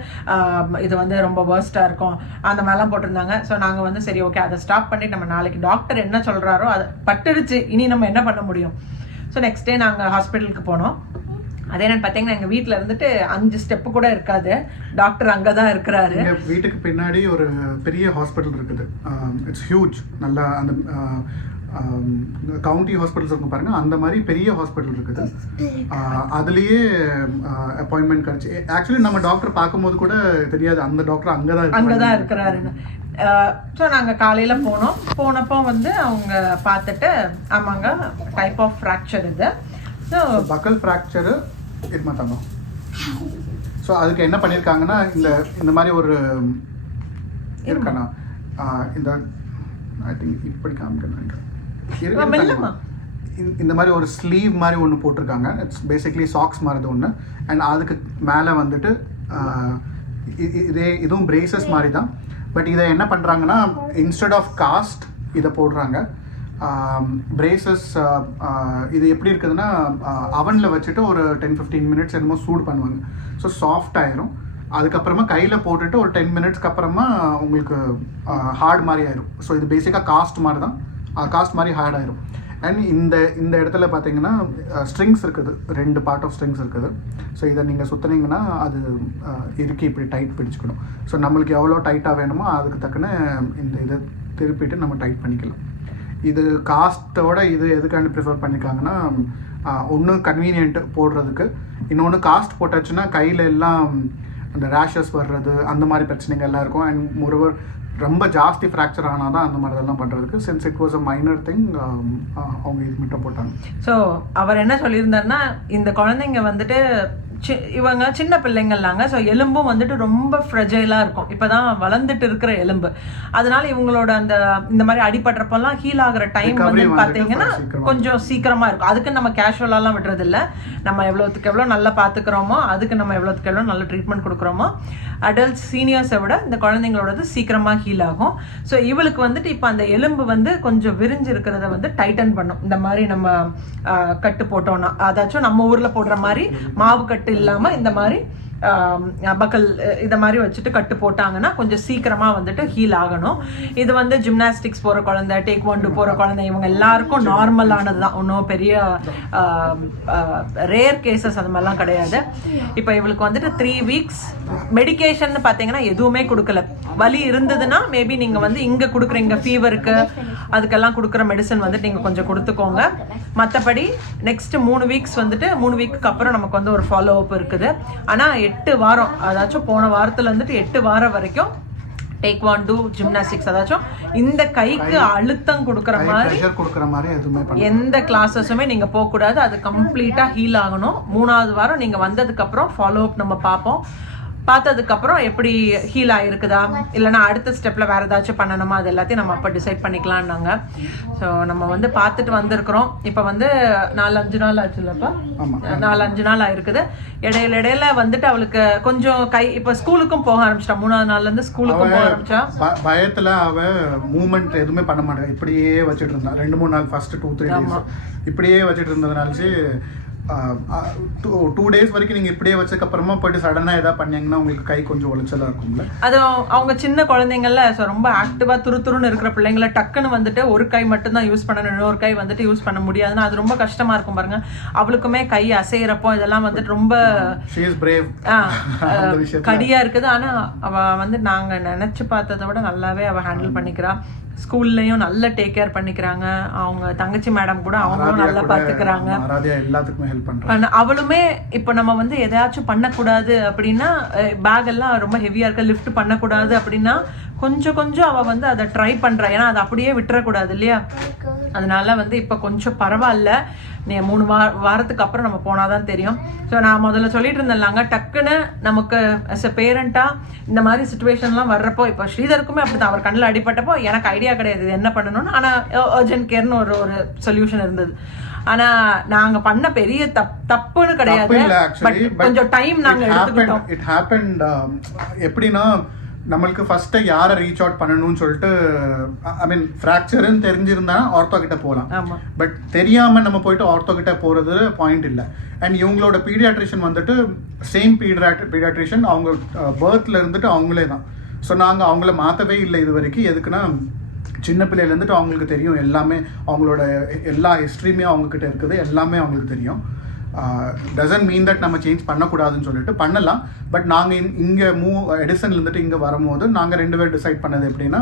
இது வந்து ரொம்ப வேர்ஸ்ட்டாக இருக்கும் அந்த மாதிரிலாம் போட்டிருந்தாங்க. ஸோ நாங்கள் வந்து சரி ஓகே அதை ஸ்டாப் பண்ணிட்டு நம்ம நாளைக்கு டாக்டர் என்ன சொல்கிறாரோ அதை பட்டுடுச்சு, இனி நம்ம என்ன பண்ண முடியும். ஸோ நெக்ஸ்ட் டே நாங்கள் ஹாஸ்பிட்டலுக்கு போனோம். அதே என்னன்னு பார்த்தீங்கன்னா எங்கள் வீட்டில் இருந்துட்டு 5 ஸ்டெப்பு கூட இருக்காது, டாக்டர் அங்கே தான் இருக்கிறாரு. வீட்டுக்கு பின்னாடி ஒரு பெரிய ஹாஸ்பிட்டல் இருக்குது, இட்ஸ் ஹியூஜ். நல்லா அந்த கவுண்டி ஹாஸ்பிட்டல்ஸ் இருக்கும் பாருங்க, அந்த மாதிரி பெரிய ஹாஸ்பிட்டல் இருக்குது. அதுலேயே அப்பாயின்மெண்ட் கிடச்சி. ஆக்சுவலி நம்ம டாக்டர் பார்க்கும்போது கூட தெரியாது அந்த டாக்டர் அங்கே தான் இருக்கிறாருன்னு. ஸோ நாங்கள் காலையில் போனப்போ வந்து அவங்க பார்த்துட்டு ஆமாங்க டைப் ஆஃப் ஃப்ராக்சர் இது. ஸோ பக்கல் ஃப்ராக்சரு இது மாட்டாங்க. ஸோ அதுக்கு என்ன பண்ணியிருக்காங்கன்னா இந்த மாதிரி ஒரு இருக்காண்ணா, இந்த ஐ திங்க் இப்படி காமிக்கிறேன், இந்த மாதிரி ஒரு ஸ்லீவ் மாதிரி ஒன்று போட்டிருக்காங்க. இட்ஸ் பேசிக்லி சாக்ஸ் மாதிரி ஒன்று. அண்ட் அதுக்கு மேலே வந்துட்டு இதுவும் பிரேசஸ் மாதிரி தான். பட் இதை என்ன பண்ணுறாங்கன்னா இன்ஸ்டெட் ஆஃப் காஸ்ட் இதை போடுறாங்க. பிரேசஸ் இது எப்படி இருக்குதுன்னா அவனில் வச்சுட்டு ஒரு 10-15 மினிட்ஸ் என்னமோ சூடு பண்ணுவாங்க. ஸோ சாஃப்ட் ஆயிரும். அதுக்கப்புறமா கையில் போட்டுட்டு ஒரு 10 மினிட்ஸ்க்கு அப்புறமா உங்களுக்கு ஹார்ட் மாதிரி ஆயிரும். ஸோ இது பேசிக்காக காஸ்ட் மாதிரி தான், காஸ்ட் மாதிரி ஹார்ட் ஆயிரும். அண்ட் இந்த இடத்துல பார்த்தீங்கன்னா ஸ்ட்ரிங்ஸ் இருக்குது, 2 பார்ட் ஆஃப் ஸ்ட்ரிங்ஸ் இருக்குது. ஸோ இதை நீங்கள் சுற்றுனீங்கன்னா அது இறுக்கி இப்படி டைட் பிடிச்சிக்கணும். ஸோ நம்மளுக்கு எவ்வளோ டைட்டாக வேணுமோ அதுக்கு தக்கன இந்த இதை திருப்பிட்டு நம்ம டைட் பண்ணிக்கலாம். இது காஸ்ட்டோட இது எதுக்காண்டி ப்ரிஃபர் பண்ணியிருக்காங்கன்னா ஒன்று கன்வீனியன்ட்டு போடுறதுக்கு, இன்னொன்று காஸ்ட் போட்டாச்சுன்னா கையில் எல்லாம் அந்த ரேஷஸ் வர்றது அந்த மாதிரி பிரச்சனைகள் எல்லாம் இருக்கும். அண்ட் மோரோவர் ரொம்ப ஜாஸ்தி ஃப்ராக்சர் ஆனால் தான் அந்த மாதிரி இதெல்லாம் பண்ணுறதுக்கு. Since it was a minor thing அவங்க இது மட்டும் போட்டாங்க. ஸோ அவர் என்ன சொல்லியிருந்தாருன்னா இந்த குழந்தைங்க வந்துட்டு இவங்க சின்ன பிள்ளைங்கள்லாங்க. ஸோ எலும்பும் வந்துட்டு ரொம்ப ஃப்ரெஜைலாக இருக்கும், இப்போ தான் வளர்ந்துட்டு இருக்கிற எலும்பு. அதனால இவங்களோட இந்த மாதிரி அடிபடுறப்பெல்லாம் ஹீல் ஆகிற டைம் வந்து பார்த்தீங்கன்னா கொஞ்சம் சீக்கிரமாக இருக்கும். அதுக்கு நம்ம கேஷுவலாலாம் விடுறது இல்லை. நம்ம எவ்வளோத்துக்கு எவ்வளோ நல்லா பார்த்துக்கிறோமோ அதுக்கு நம்ம எவ்வளோத்துக்கு எவ்வளோ நல்ல ட்ரீட்மெண்ட் கொடுக்குறோமோ அடல்ட்ஸ் சீனியர்ஸை விட இந்த குழந்தைங்களோடது சீக்கிரமாக ஹீல் ஆகும். ஸோ இவளுக்கு வந்துட்டு இப்போ அந்த எலும்பு வந்து கொஞ்சம் விரிஞ்சு இருக்கிறத வந்து டைட்டன் பண்ணும். இந்த மாதிரி நம்ம கட்டு போட்டோம்னா, அதாச்சும் நம்ம ஊரில் போடுற மாதிரி மாவு கட்டு இல்லாமல் இந்த மாதிரி பக்கல் இதை மாதிரி வச்சுட்டு கட்டு போட்டாங்கன்னா கொஞ்சம் சீக்கிரமா வந்துட்டு ஹீல் ஆகணும். இது வந்து ஜிம்னாஸ்டிக்ஸ் போற குழந்தை, டேக்வாண்டோ போற குழந்தை, இவங்க எல்லாருக்கும் நார்மலானது தான், ஒன்றும் பெரிய ரேர் கேசஸ் அந்த மாதிரிலாம் கிடையாது. இப்போ இவளுக்கு வந்துட்டு 3 weeks மெடிகேஷன் பார்த்தீங்கன்னா எதுவுமே கொடுக்கல. வலி இருந்ததுன்னா மேபி நீங்க வந்து இங்க கொடுக்குறீங்க ஃபீவருக்கு அதுக்கெல்லாம் கொடுக்குற மெடிசன் வந்துட்டு நீங்க கொஞ்சம் கொடுத்துக்கோங்க. மற்றபடி நெக்ஸ்ட் 3 weeks வந்துட்டு 3 weekக்கு அப்புறம் நமக்கு வந்து ஒரு ஃபாலோ அப் இருக்குது. ஆனா 8 வாரம், அதாச்சும் போன வாரத்துல வந்துட்டு 8 வாரம் வரைக்கும் டேக்வாண்டோ ஜிம்னாஸ்டிக்ஸ், அதாச்சும் இந்த கைக்கு அழுத்தம் கொடுக்குற மாதிரி எந்த கிளாஸஸுமே நீங்க போக கூடாது. அது கம்ப்ளீட்டா ஹீல் ஆகணும். 3வது வாரம் நீங்க வந்ததுக்கு அப்புறம் ஃபாலோ அப் நம்ம பார்ப்போம். பார்த்ததுக்கு அப்புறம் எப்படி ஹீல் ஆயிருக்குதா இல்லைன்னா அடுத்த ஸ்டெப்ல வேற ஏதாச்சும் பண்ணணுமா அது எல்லாத்தையும் நம்ம அப்ப டிசைட் பண்ணிக்கலாம்னாங்க. ஸோ நம்ம வந்து பார்த்துட்டு வந்திருக்கிறோம். இப்போ வந்து 4-5 நாள் ஆச்சுல்லப்பா, 4-5 நாள் ஆயிருக்குது. இடையில வந்துட்டு அவளுக்கு கொஞ்சம் இப்போ ஸ்கூலுக்கும் போக ஆரம்பிச்சிட்டா. 3வது நாள்ல இருந்து ஸ்கூலுக்கும் போக ஆரம்பிச்சா. பயத்துல அவ மூவ்மெண்ட் எதுவுமே பண்ண மாட்டேன், இப்படியே வச்சுட்டு இருந்தா. 2-3 நாள் ஃபர்ஸ்ட் 2-3 days இப்படியே வச்சுட்டு இருந்ததுனால 2 days வரைக்கும் நீங்க இப்படியே வச்சதுக்கு அப்புறமா போயிட்டு சடனா ஏதாவது பண்ணீங்கன்னா உங்களுக்கு கை கொஞ்சம் உளைச்சலா இருக்கும்ல. அது அவங்க சின்ன குழந்தைங்கள்ல ரொம்ப ஆக்டிவா துருத்துருன்னு இருக்கிற பிள்ளைங்கள டக்குன்னு வந்துட்டு ஒரு கை மட்டும் தான் யூஸ் பண்ணணும், இன்னொரு கை வந்துட்டு யூஸ் பண்ண முடியாதுன்னா அது ரொம்ப கஷ்டமா இருக்கும் பாருங்க. அவளுக்குமே கை அசைறப்போ இதெல்லாம் வந்துட்டு ரொம்ப கடியா இருக்குது. ஆனா அவ வந்து நாங்க நினைச்சு பார்த்ததை விட நல்லாவே அவ ஹேண்டில் பண்ணிக்கிறா. ஸ்கூல்லையும் நல்ல டேக் கேர் பண்ணிக்கிறாங்க. அவங்க தங்கச்சி மேடம் கூட அவங்களும் நல்லா பாத்துக்கிறாங்க. அவளுமே இப்ப நம்ம வந்து எதாச்சும் பண்ணக்கூடாது அப்படின்னா, பேக் எல்லாம் ரொம்ப ஹெவியா இருக்க லிஃப்ட் பண்ணக்கூடாது அப்படின்னா கொஞ்சம் அவ வந்து அதை ட்ரை பண்றா. ஏன்னா அதை அப்படியே விட்டுறக்கூடாது இல்லையா. அதனால வந்து இப்ப கொஞ்சம் பரவாயில்ல. 3 வாரத்துக்கு அப்புறம் நம்ம போனாதான் தெரியும். ஸோ நான் முதல்ல சொல்லிட்டு இருந்தேன்லாங்க, டக்குன்னு நமக்கு அஸ் அ பேரண்டா இந்த மாதிரி சுச்சுவேஷன்லாம் வர்றப்போ, இப்போ ஸ்ரீதருக்குமே அப்படிதான். அவர் கண்ணில் அடிபட்டப்போ எனக்கு ஐடியா கிடையாது இது என்ன பண்ணணும்னு. ஆனா அர்ஜென்ட் கேர்னு ஒரு சொல்யூஷன் இருந்தது. ஆனா நாங்க பண்ண பெரிய தப்புன்னு கிடையாது, கொஞ்சம் டைம் நாங்க எடுத்துக்கிட்டோம். இட் ஹேப்பன்ட் எப்படின்னா, நம்மளுக்கு ஃபர்ஸ்ட் யாரை ரீச் அவுட் பண்ணணும்னு சொல்லிட்டு, ஐ மீன் ஃப்ராக்சர்னு தெரிஞ்சிருந்தா ஆர்த்தோ கிட்ட போகலாம். பட் தெரியாம நம்ம போயிட்டு ஆர்த்தோ கிட்ட போறது பாயிண்ட் இல்லை. அண்ட் இவங்களோட பீடியாட்ரிஷியன் வந்துட்டு சேம் பீடியாட்ரிஷியன், அவங்க பர்த்ல இருந்துட்டு அவங்களே தான். ஸோ நாங்கள் அவங்கள மாற்றவே இல்லை இது வரைக்கும். எதுக்குன்னா சின்ன பிள்ளையில இருந்துட்டு அவங்களுக்கு தெரியும் எல்லாமே, அவங்களோட எல்லா ஹிஸ்ட்ரியுமே அவங்கக்கிட்ட இருக்குது, எல்லாமே அவங்களுக்கு தெரியும். டசன்ட் மீன் தட் நம்ம சேஞ்ச் பண்ணக்கூடாதுன்னு சொல்லிட்டு பண்ணலாம். பட் நாங்கள் இங்கே எடிசன்ல இருந்துட்டு இங்கே வரும்போது நாங்கள் 2 பேர் டிசைட் பண்ணது எப்படின்னா,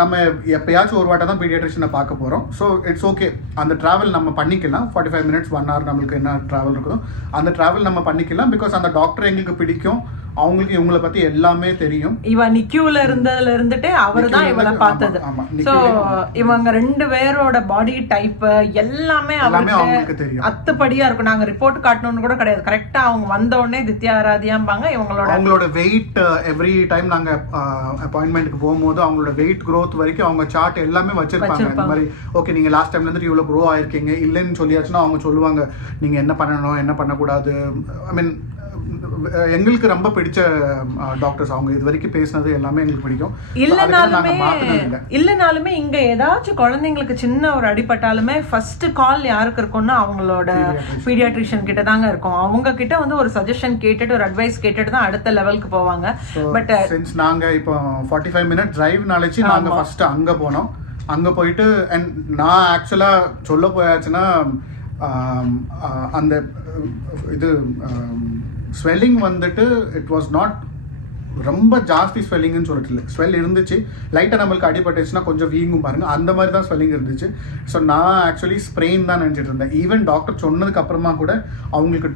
நம்ம எப்பயாச்சும் ஒரு வாட்டை தான் பீடியாட்ரிஷனை பார்க்க போகிறோம். ஸோ இட்ஸ் ஓகே, அந்த ட்ராவல் நம்ம பண்ணிக்கலாம். 45 minutes 1 hour நம்மளுக்கு என்ன ட்ராவல் இருக்குதோ அந்த ட்ராவல் நம்ம பண்ணிக்கலாம். பிகாஸ் அந்த டாக்டர் எங்களுக்கு பிடிக்கும், அவங்களுக்கு இவங்களை பத்தி எல்லாமே தெரியும். இவ நிக்யூல இருந்ததுல இருந்துட்டு அவர் தான் இவளை பார்த்தது. சோ இவங்க 2 பேரோட பாடி டைப் எல்லாமே அவங்களுக்கு தெரியும், அத்துப்படியா இருக்கும். நாங்க ரிப்போர்ட் காட்டணும்னு கூட கிடையாது, கரெக்டா அவங்க வந்த உடனே தித்யா ஆராதியாம்பாங்க. அவங்களோட வெயிட் எவ்ரி டைம் நாங்க அப்பாயின்மெண்ட்க்கு போகும்போது அவங்களோட வெயிட் growth வரைக்கும் அவங்க சார்ட் எல்லாமே வச்சிருப்பாங்க. இந்த மாதிரி ஓகே நீங்க லாஸ்ட் டைம்ல இருந்து இவ்வளவு க்ரோ ஆயிருக்கீங்க, இல்லைன்னு சொல்லியாச்சுன்னா அவங்க சொல்லுவாங்க நீங்க என்ன பண்ணணும் என்ன பண்ணக்கூடாது. ஐ மீன் எங்களுக்கு ரொம்ப பிடிச்ச டாக்டர்ஸ் அவங்க. இது வரைக்கும் பேசினது எல்லாமே எங்களுக்கு பிடிக்கும். இல்லனாலுமே இங்க ஏதாச்சும் குழந்தைங்களுக்கு சின்ன ஒரு அடிபட்டாலுமே ஃபர்ஸ்ட் கால் யாருக்கு இருக்கும்னா அவங்களோட பீடியாட்ரிஷியன் கிட்ட தாங்க இருக்கும். அவங்க கிட்ட வந்து ஒரு சஜஷன் கேட்டுட்டு ஒரு அட்வைஸ் கேட்டுட்டு தான் அடுத்த லெவலுக்கு போவாங்க. பட் சின்ஸ் நாங்க இப்போ 45 minute டிரைவ் நாளைக்கு நாங்க ஃபர்ஸ்ட் அங்க போனோம். அங்க போயிட்டு அண்ட் நான் ஆக்சுவலா சொல்ல போயாச்சுன்னா அந்த இது ஸ்வெல்லிங் வந்துட்டு இட் வாஸ் நாட் ரொம்ப ஜாஸ்தி ஸ்வெல்லிங்னு சொல்லிட்டு இல்லை. ஸ்வெல் இருந்துச்சு, லைட்டாக நம்மளுக்கு அடிபட்டுச்சுன்னா கொஞ்சம் வீங்கும் பாருங்க, அந்த மாதிரி தான் ஸ்வெல்லிங் இருந்துச்சு. ஸோ நான் ஆக்சுவலி ஸ்ப்ரெயின் தான் நினச்சிட்டு இருந்தேன். ஈவன் டாக்டர் சொன்னதுக்கு அப்புறமா கூட அவங்களுக்கு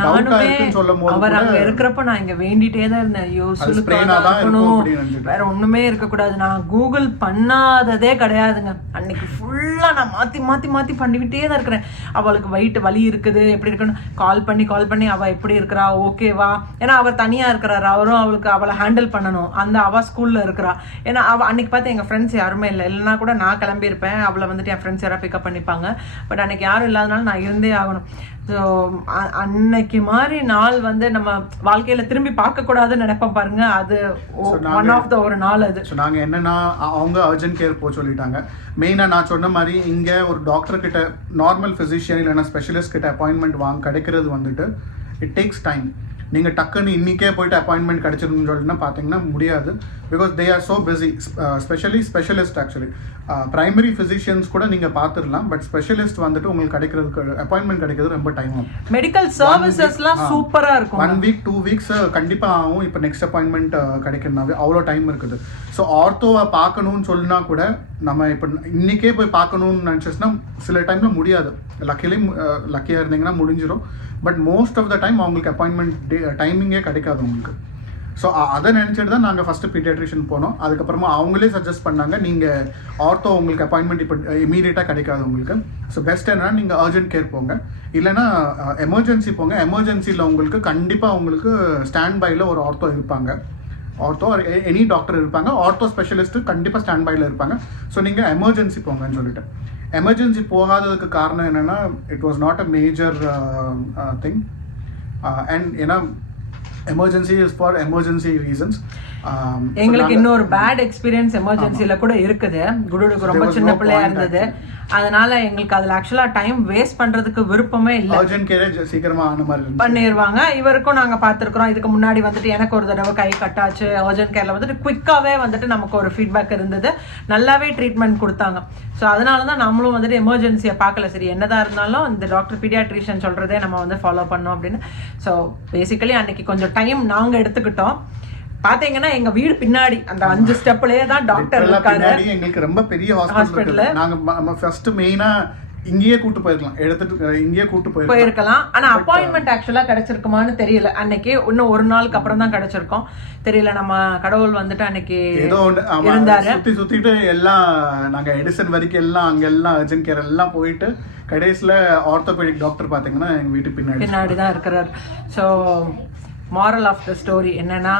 டவுட்டாக இருக்குன்னு சொல்லும் போது இருக்கிறப்ப நான் இங்கே வேண்டிட்டே தான் இருந்தேன், ஐயோ ஸ்ப்ரெயினாக தான் இருக்கணும், வேற ஒன்றுமே இருக்கக்கூடாது. நான் கூகுள் பண்ணாததே கிடையாதுங்க. அன்னைக்கு ஃபுல்லாக நான் மாற்றி மாற்றி மாற்றி பண்ணிக்கிட்டே தான் இருக்கிறேன். அவளுக்கு வயிற்று வலி இருக்குது எப்படி இருக்குன்னு கால் பண்ணி அவள் எப்படி இருக்கிறா ஓகேவா, ஏன்னா அவர் தனியாக இருக்கிறாரு, அவரும் அவளுக்கு அவளை ஹேண்டில் பண்ணணும். அந்த அவ ஸ்கூல்ல இருக்கிறா. ஏன்னா அவ அன்னைக்கு பார்த்து எங்க ஃப்ரெண்ட்ஸ் யாருமே இல்லை, இல்லைன்னா கூட நான் கிளம்பி இருப்பேன், அவளை வந்துட்டு என் ஃப்ரெண்ட்ஸ் யாராவது பிக்கப் பண்ணிப்பாங்க. பட் அன்னைக்கு யாரும் இல்லாதனால நான் இருந்தே ஆகணும். ஸோ அன்னைக்கு மாதிரி நாள் வந்து நம்ம வாழ்க்கையில திரும்பி பார்க்க கூடாதுன்னு நினைப்போம் பாருங்க, அது ஒன் ஆஃப் த ஒரு நாள் அது. ஸோ நாங்கள் என்னன்னா அவங்க அர்ஜென்ட் கேர் போக சொல்லிட்டாங்க. மெயினாக நான் சொன்ன மாதிரி இங்கே ஒரு டாக்டர் கிட்ட நார்மல் ஃபிசிஷியன் இல்லைன்னா ஸ்பெஷலிஸ்ட் கிட்ட அப்பாயின்மெண்ட் கிடைக்கிறது வந்துட்டு இட் டேக்ஸ் டைம். நீங்கள் டக்குன்னு இன்றைக்கே போயிட்டு அப்பாயின்மெண்ட் கிடச்சிருன்னு சொல்லிட்டுனா பார்த்தீங்கன்னா முடியாது. Because they are so busy. Specially specialist actually primary physicians கூட நீங்கள் பார்த்துடலாம். பட் ஸ்பெஷலிஸ்ட் வந்துட்டு உங்களுக்கு கிடைக்கிறதுக்கு அப்பாயின்மெண்ட் கிடைக்கிறது ரொம்ப டைம் ஆகும். மெடிக்கல் சர்வீசஸ்லாம் சூப்பராக இருக்கும். 1 வீக் 2 வீக்ஸ் கண்டிப்பாக ஆகும். இப்போ நெக்ஸ்ட் அப்பாயின்மெண்ட் கிடைக்கிறதுனாவே அவ்வளோ டைம் இருக்குது. ஸோ ஆர்த்தோவை பார்க்கணும்னு சொல்லினா கூட நம்ம இப்போ இன்றைக்கே போய் பார்க்கணும்னு நினச்சிச்சுன்னா சில டைமில் முடியாது. லக்கியாக இருந்தீங்கன்னா முடிஞ்சிடும். But most of the time அவங்களுக்கு அப்பாயின்மெண்ட் டைமிங்கே கிடைக்காது உங்களுக்கு. ஸோ அதை நினச்சிட்டு தான் நாங்கள் ஃபஸ்ட்டு பீடியாட்ரிஷியன் போனோம். அதுக்கப்புறமா அவங்களே சஜஸ்ட் பண்ணாங்க, நீங்கள் ஆர்த்தோ உங்களுக்கு அப்பாயின்மெண்ட் இப்போ இமீடியட்டாக கிடைக்காது உங்களுக்கு. ஸோ பெஸ்ட் என்னன்னா நீங்கள் அர்ஜென்ட் கேர் போங்க, இல்லைனா எமர்ஜென்சி போங்க. எமர்ஜென்சியில் உங்களுக்கு கண்டிப்பாக உங்களுக்கு ஸ்டாண்ட் பையில் ஒரு ஆர்த்தோ இருப்பாங்க. ஆர்த்தோ எனி டாக்டர் இருப்பாங்க. ஆர்த்தோ ஸ்பெஷலிஸ்ட்டு கண்டிப்பாக ஸ்டாண்ட் பையில் இருப்பாங்க. ஸோ நீங்கள் எமர்ஜென்சி போங்கன்னு சொல்லிட்டு. எமர்ஜென்சி போகாததுக்கு காரணம் என்னென்னா it was not a major thing. And ஏன்னா emergency is for emergency reasons. எங்களுக்கு இன்னொரு பேட் எக்ஸ்பீரியன்ஸ் எமர்ஜென்சில கூட இருக்குது. குடுக்கு ரொம்ப சின்ன பிள்ளையா இருந்தது. அதனால எங்களுக்கு அதுல ஆக்சுவலா டைம் வேஸ்ட் பண்றதுக்கு விருப்பமே இல்லை. அர்ஜென்ட் கேரே சீக்கிரமா ஆன மாதிரி பண்ணிடுவாங்க. இவருக்கும் நாங்க பாத்துருக்கோம். இதுக்கு முன்னாடி வந்துட்டு எனக்கு ஒரு தடவை கை கட்டாச்சு. அர்ஜென்ட் கேர்ல வந்துட்டு குவிக்காவே வந்துட்டு நமக்கு ஒரு ஃபீட்பேக் இருந்தது. நல்லாவே ட்ரீட்மெண்ட் கொடுத்தாங்க. ஸோ அதனாலதான் நம்மளும் வந்துட்டு எமர்ஜென்சியை பார்க்கல. சரி என்னதான் இருந்தாலும் இந்த டாக்டர் பீடியாட்ரிஷியன் சொல்றதே நம்ம வந்து ஃபாலோ பண்ணோம் அப்படின்னு. ஸோ பேசிக்கலி அன்னைக்கு கொஞ்சம் டைம் நாங்க எடுத்துக்கிட்டோம். பாத்தீங்கன்னா எங்க வீடு பின்னாடி அந்த 5 ஸ்டெப்லயே தான் டாக்டர் இருக்காரு. எங்களுக்கு ரொம்ப பெரிய ஹாஸ்பிடல். நாங்க ஃபர்ஸ்ட் மெயினா இங்கேயே கூட்டு போயிருக்கலாம். ஆனா அப்பாயின்மெண்ட் ஆக்சுவலா கிடைச்சிருக்குமான்னு தெரியல. அன்னைக்கு இன்னும் ஒரு நாளுக்கு அப்புறம் தான் கிடைச்சிருக்கோம். தெரியல, நம்ம கடவுள் வந்துட்டு அன்னைக்கு ஏதோ இருந்தாரு. சுத்திட்டு எல்லாம் நாங்க எடிசன் வரைக்கும் எல்லாம் அங்க எல்லாம் அர்ஜென்ட் கேர் எல்லாம் போயிட்டு கடைசியில ஆர்த்தோபெடிக் டாக்டர் பாத்தீங்கன்னா எங்க வீட்டு பின்னாடி தான் இருக்கிறார். So moral of the story என்னன்னா,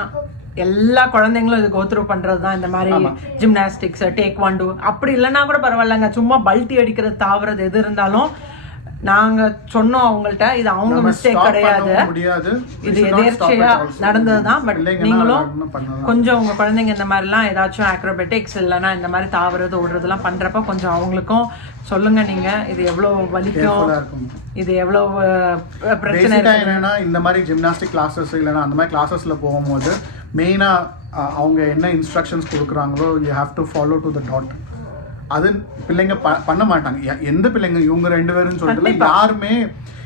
எல்லா குழந்தைங்களும் இது கோத்ரூ பண்றது தான் இந்த மாதிரி ஜிம்னாஸ்டிக்ஸ், டேக்வாண்டோ அப்படி இல்லைன்னா கூட பரவாயில்லங்க. சும்மா பல்ட்டி அடிக்கிறது, தாவறது எது இருந்தாலும் நாங்க சொன்னோம் அவங்கள்ட்ட. இது அவங்க மிஸ்டேக் கிடையாது, இது எதேர்ச்சியா நடந்ததுதான். பட் நீங்களும் கொஞ்சம் உங்க குழந்தைங்க இந்த மாதிரிலாம் ஏதாச்சும் ஆக்ரோபேட்டிக்ஸ் இல்லைன்னா இந்த மாதிரி தாவறது ஓடுறதுலாம் பண்றப்ப கொஞ்சம் அவங்களுக்கும் சொல்லுங்க. நீங்க இது எவ்வளவு வலிக்கும், இது எவ்வளவு பிரச்சனை என்னன்னா இந்த மாதிரி ஜிம்னாஸ்டிக் கிளாஸஸ் இல்லைன்னா அந்த மாதிரி கிளாஸஸ்ல போகும்போது மெயினா அவங்க என்ன இன்ஸ்ட்ரக்ஷன்ஸ் கொடுக்குறாங்களோ you have to follow to the dot. அது பிள்ளைங்க பண்ண மாட்டாங்க. எந்த பிள்ளைங்க இவங்க 2 பேரும் சொல்லிட்டு யாருமே,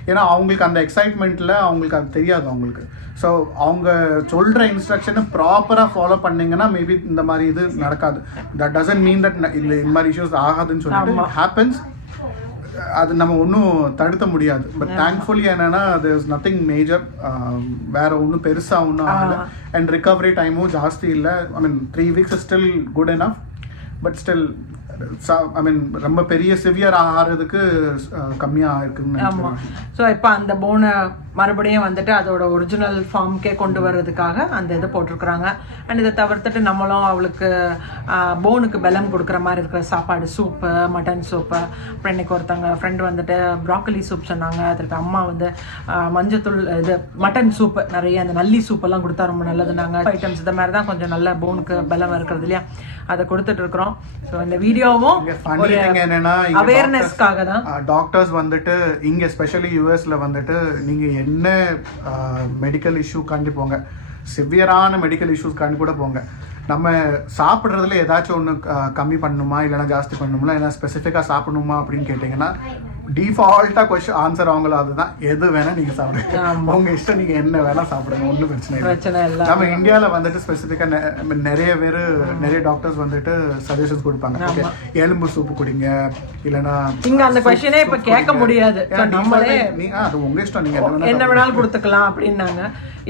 ஏன்னா அவங்களுக்கு அந்த எக்ஸைட்மெண்ட்ல அவங்களுக்கு அது தெரியாது அவங்களுக்கு. ஸோ அவங்க சொல்ற இன்ஸ்ட்ரக்ஷனை ப்ராப்பரா ஃபாலோ பண்ணீங்கன்னா மேபி இந்த மாதிரி இது நடக்காது. தட் டசன்ட் மீன் தட் இந்த மாதிரி இஷ்யூஸ் ஆகாதுன்னு சொல்லிட்டு ஹேப்பன்ஸ். அது நம்ம ஒன்றும் தடுத்த முடியாது. பட் தேங்க்ஃபுல்லி என்னன்னா தேர் இஸ் நத்திங் மேஜர். வேற ஒன்றும் பெருசாக ஒன்றும் ஆகலை. அண்ட் ரிகவரி டைமும் ஜாஸ்தி இல்லை. I mean 3 weeks is still good enough. But still I mean ரொம்ப பெரிய சிவியர் ஆகிறதுக்கு கம்மியாக இருக்குன்னு. ஆமாம். ஸோ இப்போ அந்த போனை மறுபடியும் வந்துட்டு அதோட ஒரிஜினல் ஃபார்ம்கே கொண்டு வர்றதுக்காக அந்த இது போட்டிருக்கிறாங்க. அண்ட் இதை தவிர்த்துட்டு நம்மளும் அவளுக்கு போனுக்கு பலம் கொடுக்குற மாதிரி இருக்கிற சாப்பாடு, சூப்பு, மட்டன் சூப்பு. அப்புறம் இன்னைக்கு ஒருத்தவங்க ஃப்ரெண்டு வந்துட்டு ப்ராக்கலி சூப் சொன்னாங்க. அதுக்கு அம்மா வந்து மஞ்சத்தூள் இது மட்டன் சூப்பு நிறைய அந்த நல்லி சூப்பெல்லாம் கொடுத்தா ரொம்ப நல்லதுனாங்க. ஐட்டம்ஸ் இந்த மாதிரி தான் கொஞ்சம் நல்ல போனுக்கு பலம் இருக்கிறது இல்லையா, அதை கொடுத்துட்டு இருக்கிறோம். ஸோ இந்த வீடியோவும் என்னன்னா அவேர்னஸ்க்காக தான். டாக்டர்ஸ் வந்துட்டு இங்கே ஸ்பெஷலி யூஎஸ்ல வந்துட்டு நீங்கள் என்ன மெடிக்கல் இஷ்யூ காண்டி போங்க, சிவியரான மெடிக்கல் இஷ்யூஸ் காண்டி கூட போங்க, நம்ம சாப்பிட்றதுல ஏதாச்சும் ஒன்று கம்மி பண்ணணுமா இல்லைனா ஜாஸ்தி பண்ணணுமா இல்லை ஸ்பெசிஃபிக்காக சாப்பிடணுமா அப்படின்னு கேட்டிங்கன்னா டிஃபால்ட்டாக கொஸ்டின் ஆன்சர் அவங்கள அதுதான். எது வேணால் நீங்கள் சாப்பிடுங்க, உங்க இஷ்டம், நீங்கள் என்ன வேணால் சாப்பிடுங்க, ஒன்றும் பிரச்சனை இல்லை. நம்ம இந்தியாவில் வந்துட்டு ஸ்பெசிஃபிக்காக நிறைய பேர் நிறைய டாக்டர்ஸ் வந்துட்டு சஜஷன்ஸ் கொடுப்பாங்க. ஓகே எலும்பு சூப்பு குடிங்க, இல்லைன்னா இங்கே அந்த கொஸ்டினே இப்போ கேட்க முடியாது. நம்மளே அது உங்கள் இஷ்டம், நீங்கள் என்ன வேணாலும் கொடுத்துக்கலாம் அப்படின்னாங்க.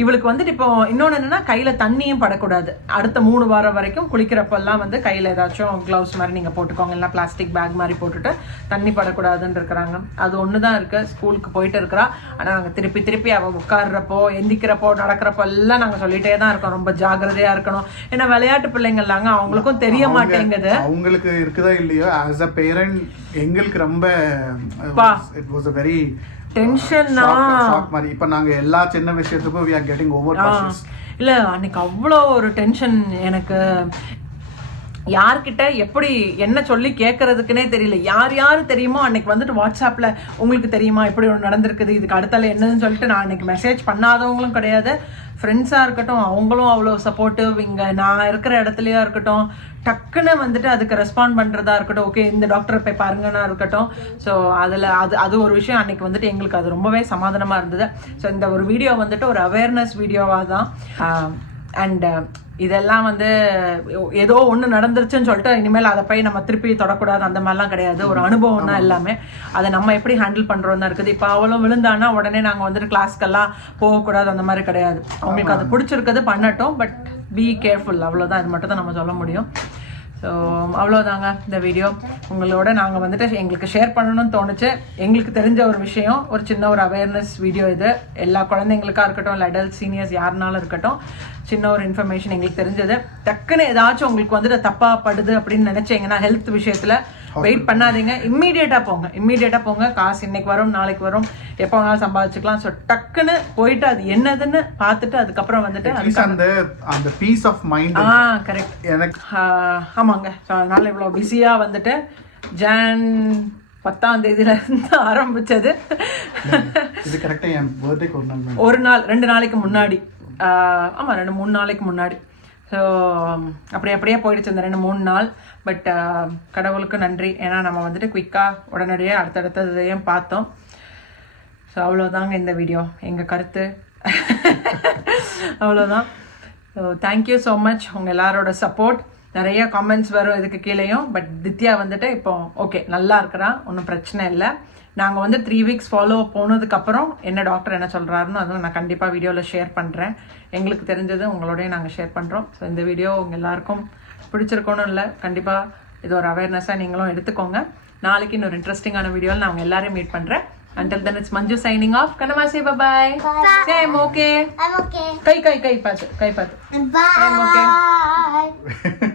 இவளுக்கு வந்துட்டு இப்போ இன்னொன்று என்னன்னா கையில் தண்ணியும் படக்கூடாது. அடுத்த 3 வாரம் வரைக்கும் குளிக்கிறப்பெல்லாம் வந்து கையில் ஏதாச்சும் க்ளவுஸ் மாதிரி நீங்கள் போட்டுக்கோங்க, இல்லைனா பிளாஸ்டிக் பேக் மாதிரி போட்டுட்டு தண்ணி படக்கூடாதுன்னு இருக்கிறாங்க. அது ஒன்று தான் இருக்குது. ஸ்கூலுக்கு போயிட்டு இருக்கிறா. ஆனால் நாங்கள் திருப்பி அவள் உட்காடுறப்போ, எந்திக்கிறப்போ, நடக்கிறப்போ எல்லாம் நாங்கள் சொல்லிட்டே தான் இருக்கோம், ரொம்ப ஜாக்கிரதையாக இருக்கணும். ஏன்னா விளையாட்டு பிள்ளைங்கள்லாங்க, அவங்களுக்கும் தெரிய மாட்டேங்குது. அவங்களுக்கு இருக்குதா இல்லையோ, ஆஸ் அ பேரண்ட் எங்களுக்கு ரொம்ப இட் வாஸ் a very டென்ஷன்னா மாதிரி. இப்போ நாங்கள் எல்லா சின்ன விஷயத்துக்கும் we are getting over cautious. இல்லை அன்னைக்கு அவ்வளோ ஒரு டென்ஷன் எனக்கு. யார்கிட்ட எப்படி என்ன சொல்லி கேட்கறதுக்குனே தெரியல. யார் யார் தெரியுமோ அன்னைக்கு வந்துட்டு வாட்ஸ்அப்ல உங்களுக்கு தெரியுமா இப்படி ஒன்று நடந்திருக்குது, இதுக்கு அடுத்தால என்னன்னு சொல்லிட்டு நான் அன்னைக்கு மெசேஜ் பண்ணாதவங்களும் கிடையாது. ஃப்ரெண்ட்ஸாக இருக்கட்டும், அவங்களும் அவ்வளோ சப்போர்ட்டிவ். இங்கே நான் இருக்கிற இடத்துலையா இருக்கட்டும், டக்குன்னு வந்துட்டு அதுக்கு ரெஸ்பாண்ட் பண்ணுறதா இருக்கட்டும், ஓகே இந்த டாக்டரை போய் பாருங்கன்னா இருக்கட்டும். ஸோ அதில் அது ஒரு விஷயம் அன்னைக்கு வந்துட்டு எங்களுக்கு அது ரொம்பவே சமாதானமாக இருந்தது. ஸோ இந்த ஒரு வீடியோ வந்துட்டு ஒரு அவேர்னஸ் வீடியோவாக தான். அண்ட் இதெல்லாம் வந்து ஏதோ ஒன்று நடந்துருச்சுன்னு சொல்லிட்டு இனிமேல் அதை போய் நம்ம திருப்பி தொடக்கூடாது அந்த மாதிரிலாம் கிடையாது. ஒரு அனுபவம் தான் எல்லாமே. அதை நம்ம எப்படி ஹேண்டில் பண்ணுறோம் தான் இருக்குது. இப்போ அவளும் விழுந்தானா உடனே நாங்கள் வந்துட்டு கிளாஸ்க்கெல்லாம் போகக்கூடாது அந்த மாதிரி கிடையாது. அவங்களுக்கு அது பிடிச்சிருக்குது பண்ணட்டும், பட் பி கேர்ஃபுல், அவ்வளோதான். இது மட்டும் தான் நம்ம சொல்ல முடியும். ஸோ அவ்வளோதாங்க இந்த வீடியோ. உங்களோட நாங்கள் வந்துட்டு எங்களுக்கு ஷேர் பண்ணணும்னு தோணுச்சு. எங்களுக்கு தெரிஞ்ச ஒரு விஷயம், ஒரு சின்ன ஒரு அவேர்னஸ் வீடியோ இது. எல்லா குழந்தைங்களுக்காக இருக்கட்டும், இல்லை அடல்ட் சீனியர்ஸ் யாருனாலும் இருக்கட்டும், சின்ன ஒரு இன்ஃபர்மேஷன் எங்களுக்கு தெரிஞ்சது. டக்குன்னு ஏதாச்சும் உங்களுக்கு வந்துட்டு தப்பாக படுது அப்படின்னு நினச்சிங்கன்னா ஹெல்த் விஷயத்தில் வெயிட் பண்ணாதீங்க, இம்மீடியட்டாக போங்க. காசு இன்னைக்கு வரும், நாளைக்கு வரும், எப்போ வேணாலும் சம்பாதிச்சுக்கலாம். ஸோ டக்குன்னு போயிட்டு அது என்னதுன்னு பார்த்துட்டு அதுக்கப்புறம் வந்துட்டு அந்த பீஸ் ஆஃப் மைண்ட். கரெக்ட் எனக்கு ஆமாங்க. ஸோ அதனால இவ்வளோ பிஸியாக வந்துட்டு ஜான் 10ஆம் தேதியில இருந்து ஆரம்பிச்சது. இது கரெக்டாக என் பர்த்டேக்கு ஒரு நாள் 2 நாளைக்கு முன்னாடி, ஆமாம் 2-3 நாளைக்கு முன்னாடி. ஸோ அப்படியே போயிடுச்சு இந்த 2-3 நாள். பட் கடவுளுக்கு நன்றி, ஏன்னா நம்ம வந்துட்டு குயிக்காக உடனடியாக அடுத்தடுத்ததையும் பார்த்தோம். ஸோ அவ்வளோதாங்க இந்த வீடியோ, எங்கள் கருத்து அவ்வளோதான். ஸோ தேங்க்யூ ஸோ மச் உங்கள் எல்லாரோட சப்போர்ட். நிறைய காமெண்ட்ஸ் வரும் இதுக்கு கீழேயும். பட் தித்யா வந்துட்டு இப்போ ஓகே நல்லா இருக்கிறான், ஒன்றும் பிரச்சனை இல்லை. நாங்கள் வந்து 3 வீக்ஸ் ஃபாலோ போனதுக்கப்புறம் என்ன டாக்டர் என்ன சொல்கிறாருன்னு அதுவும் நான் கண்டிப்பாக வீடியோவில் ஷேர் பண்ணுறேன். எங்களுக்கு தெரிஞ்சது உங்களோடய நாங்கள் ஷேர் பண்ணுறோம். ஸோ இந்த வீடியோ உங்கள் எல்லாருக்கும் பிடிச்சிருக்கணும் இல்லை, கண்டிப்பாக இது ஒரு அவேர்னஸாக நீங்களும் எடுத்துக்கோங்க. நாளைக்கு இன்னொரு இன்ட்ரெஸ்டிங்கான வீடியோவில் நான் உங்கள் எல்லாரையும் மீட் பண்ணுறேன். Until then, it's Manju signing off. Kanama say bye-bye. Bye. Say I'm okay. I'm okay. Kai paatu. Bye. I'm okay.